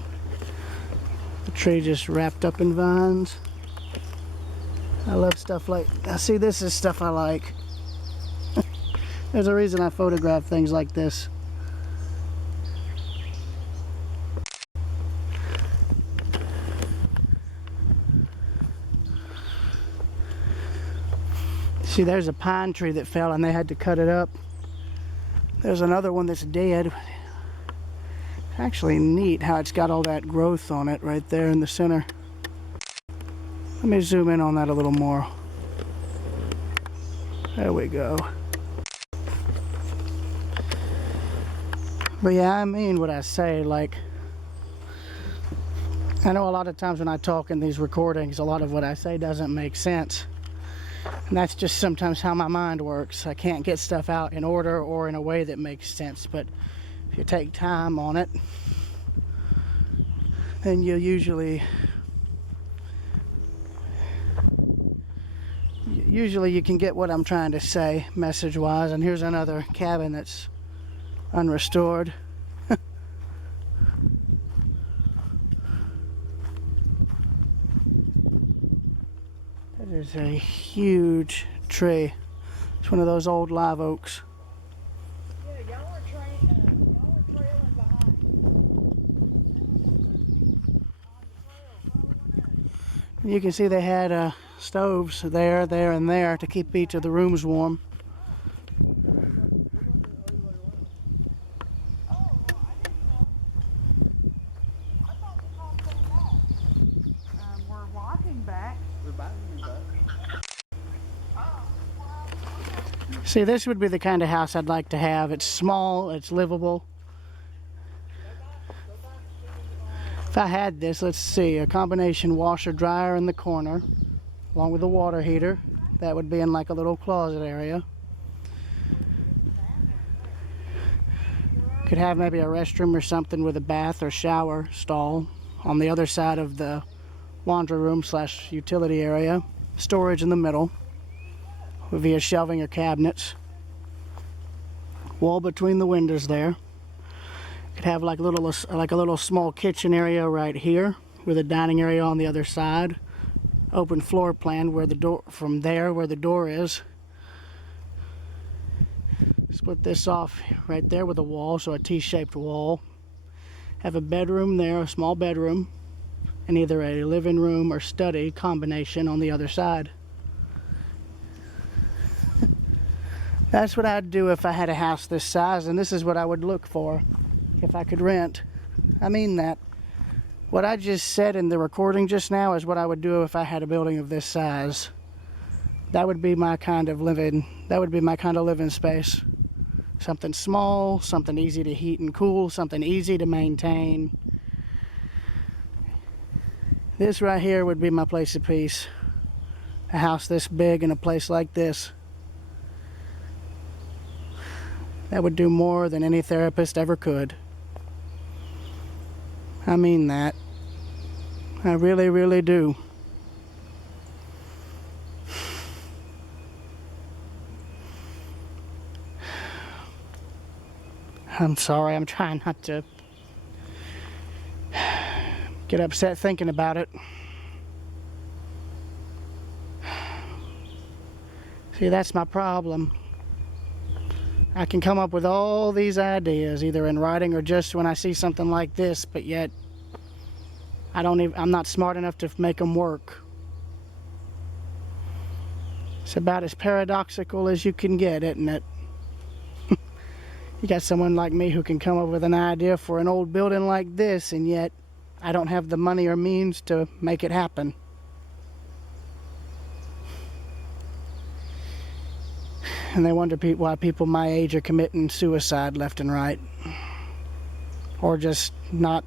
The tree just wrapped up in vines. I love stuff like, now see, this is stuff I like. There's a reason I photograph things like this. See, there's a pine tree that fell and they had to cut it up. There's another one that's dead. Actually neat how it's got all that growth on it right there in the center. Let me zoom in on that a little more. There we go. But yeah, I mean what I say. Like, I know a lot of times when I talk in these recordings, a lot of what I say doesn't make sense. And that's just sometimes how my mind works. I can't get stuff out in order or in a way that makes sense. But if you take time on it, then you usually you can get what I'm trying to say message-wise. And here's another cabin that's unrestored. That is a huge tree. It's one of those old live oaks. Yeah, y'all were trailing behind. You can see they had stoves there, and there to keep each of the rooms warm. We're walking back. See, this would be the kind of house I'd like to have. It's small, it's livable. If I had this, let's see, a combination washer dryer in the corner, along with a water heater. That would be in like a little closet area. Could have maybe a restroom or something with a bath or shower stall on the other side of the laundry room / utility area. Storage in the middle via shelving or cabinets. Wall between the windows there. Could have like a little small kitchen area right here with a dining area on the other side. Open floor plan where the door, from there where the door is. Split this off right there with a wall, so a T-shaped wall. Have a bedroom there, a small bedroom, and either a living room or study combination on the other side. That's what I'd do if I had a house this size, and this is what I would look for if I could rent. I mean that. What I just said in the recording just now is what I would do if I had a building of this size. That would be my kind of living space. Something small, something easy to heat and cool, something easy to maintain. This right here would be my place of peace. A house this big in a place like this. That would do more than any therapist ever could. I mean that. I really, really do. I'm sorry, I'm trying not to get upset thinking about it. See, that's my problem. I can come up with all these ideas, either in writing or just when I see something like this, but yet I'm not smart enough to make them work. It's about as paradoxical as you can get, isn't it? You got someone like me who can come up with an idea for an old building like this, and yet I don't have the money or means to make it happen. And they wonder why people my age are committing suicide left and right, or just not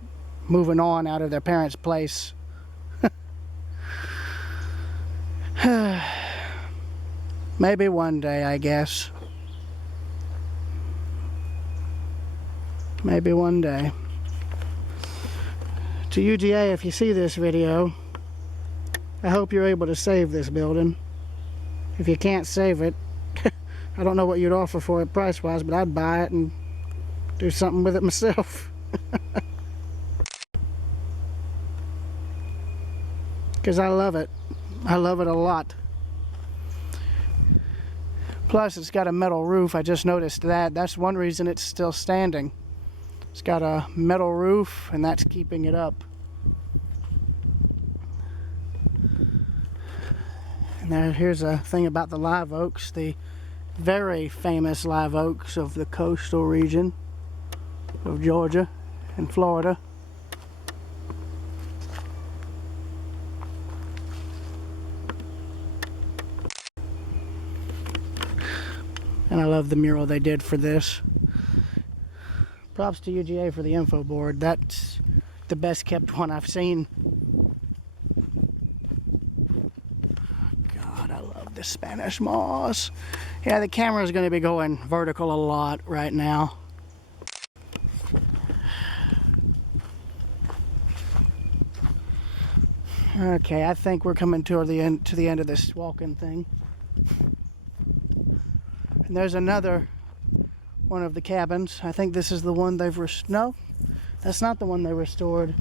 moving on out of their parents' place. Maybe one day, I guess. Maybe one day. To UGA, if you see this video, I hope you're able to save this building. If you can't save it, I don't know what you'd offer for it price-wise, but I'd buy it and do something with it myself. Because I love it. I love it a lot. Plus, it's got a metal roof. I just noticed that. That's one reason it's still standing. It's got a metal roof, and that's keeping it up. And here's a thing about the live oaks, the very famous live oaks of the coastal region of Georgia and Florida. And I love the mural they did for this. Props to UGA for the info board. That's the best kept one I've seen. God, I love this Spanish moss. Yeah, the camera is going to be going vertical a lot right now. Okay, I think we're coming toward the end of this walking thing. And there's another one of the cabins. I think this is the one they've no, that's not the one they restored.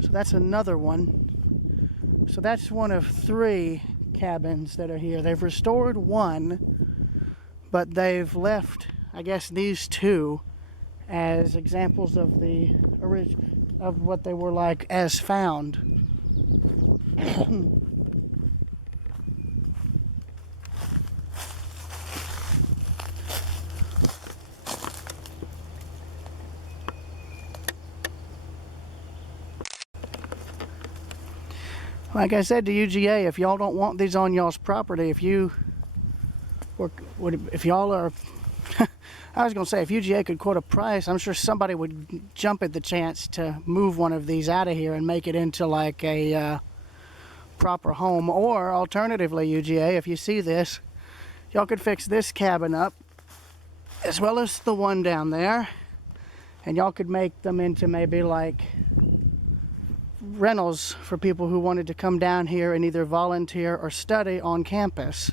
So that's another one. So that's one of 3 cabins that are here. They've restored one, but they've left, I guess, these 2 as examples of of what they were like as found. Like I said to UGA, if y'all don't want these on y'all's property, if y'all are, I was going to say, if UGA could quote a price, I'm sure somebody would jump at the chance to move one of these out of here and make it into like a proper home. Or alternatively, UGA, if you see this, y'all could fix this cabin up as well as the one down there, and y'all could make them into maybe like rentals for people who wanted to come down here and either volunteer or study on campus.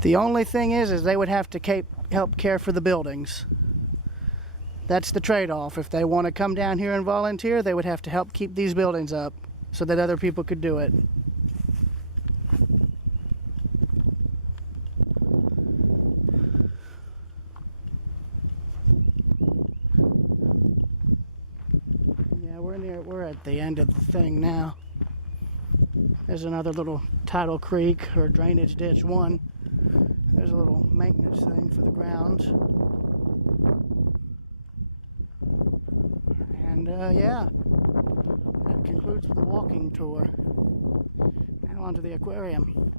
The only thing is they would have to help care for the buildings. That's the trade-off. If they want to come down here and volunteer, they would have to help keep these buildings up so that other people could do it. We're at the end of the thing now. There's another little tidal creek or drainage ditch one. There's a little maintenance thing for the grounds. And yeah, that concludes the walking tour. Now onto the aquarium.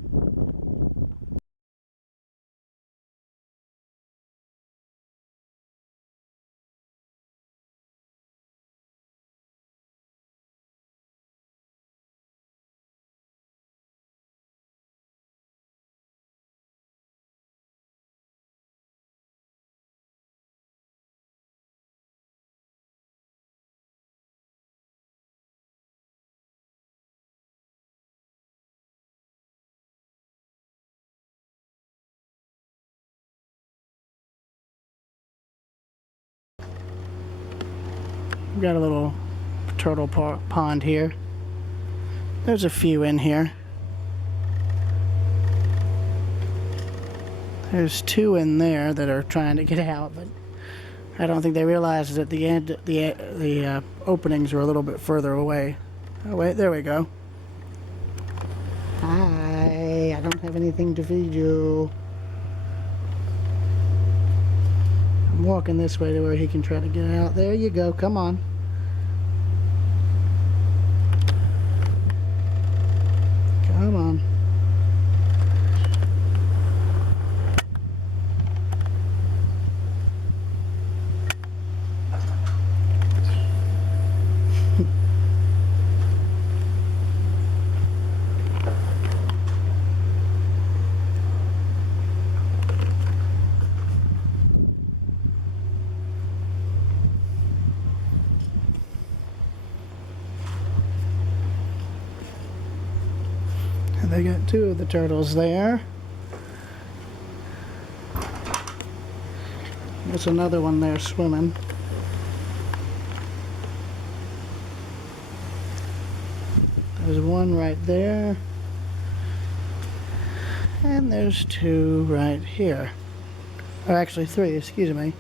We've got a little turtle pond here. There's a few in here. There's two in there that are trying to get out, but I don't think they realize that the openings are a little bit further away. Oh wait, there we go. Hi, I don't have anything to feed you. I'm walking this way to where he can try to get out. There you go, come on. Come on. And they got two of the turtles there. There's another one there swimming. There's one right there. And there's two right here. Or actually three, excuse me.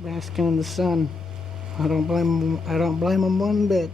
Basking in the sun. I don't blame them one bit.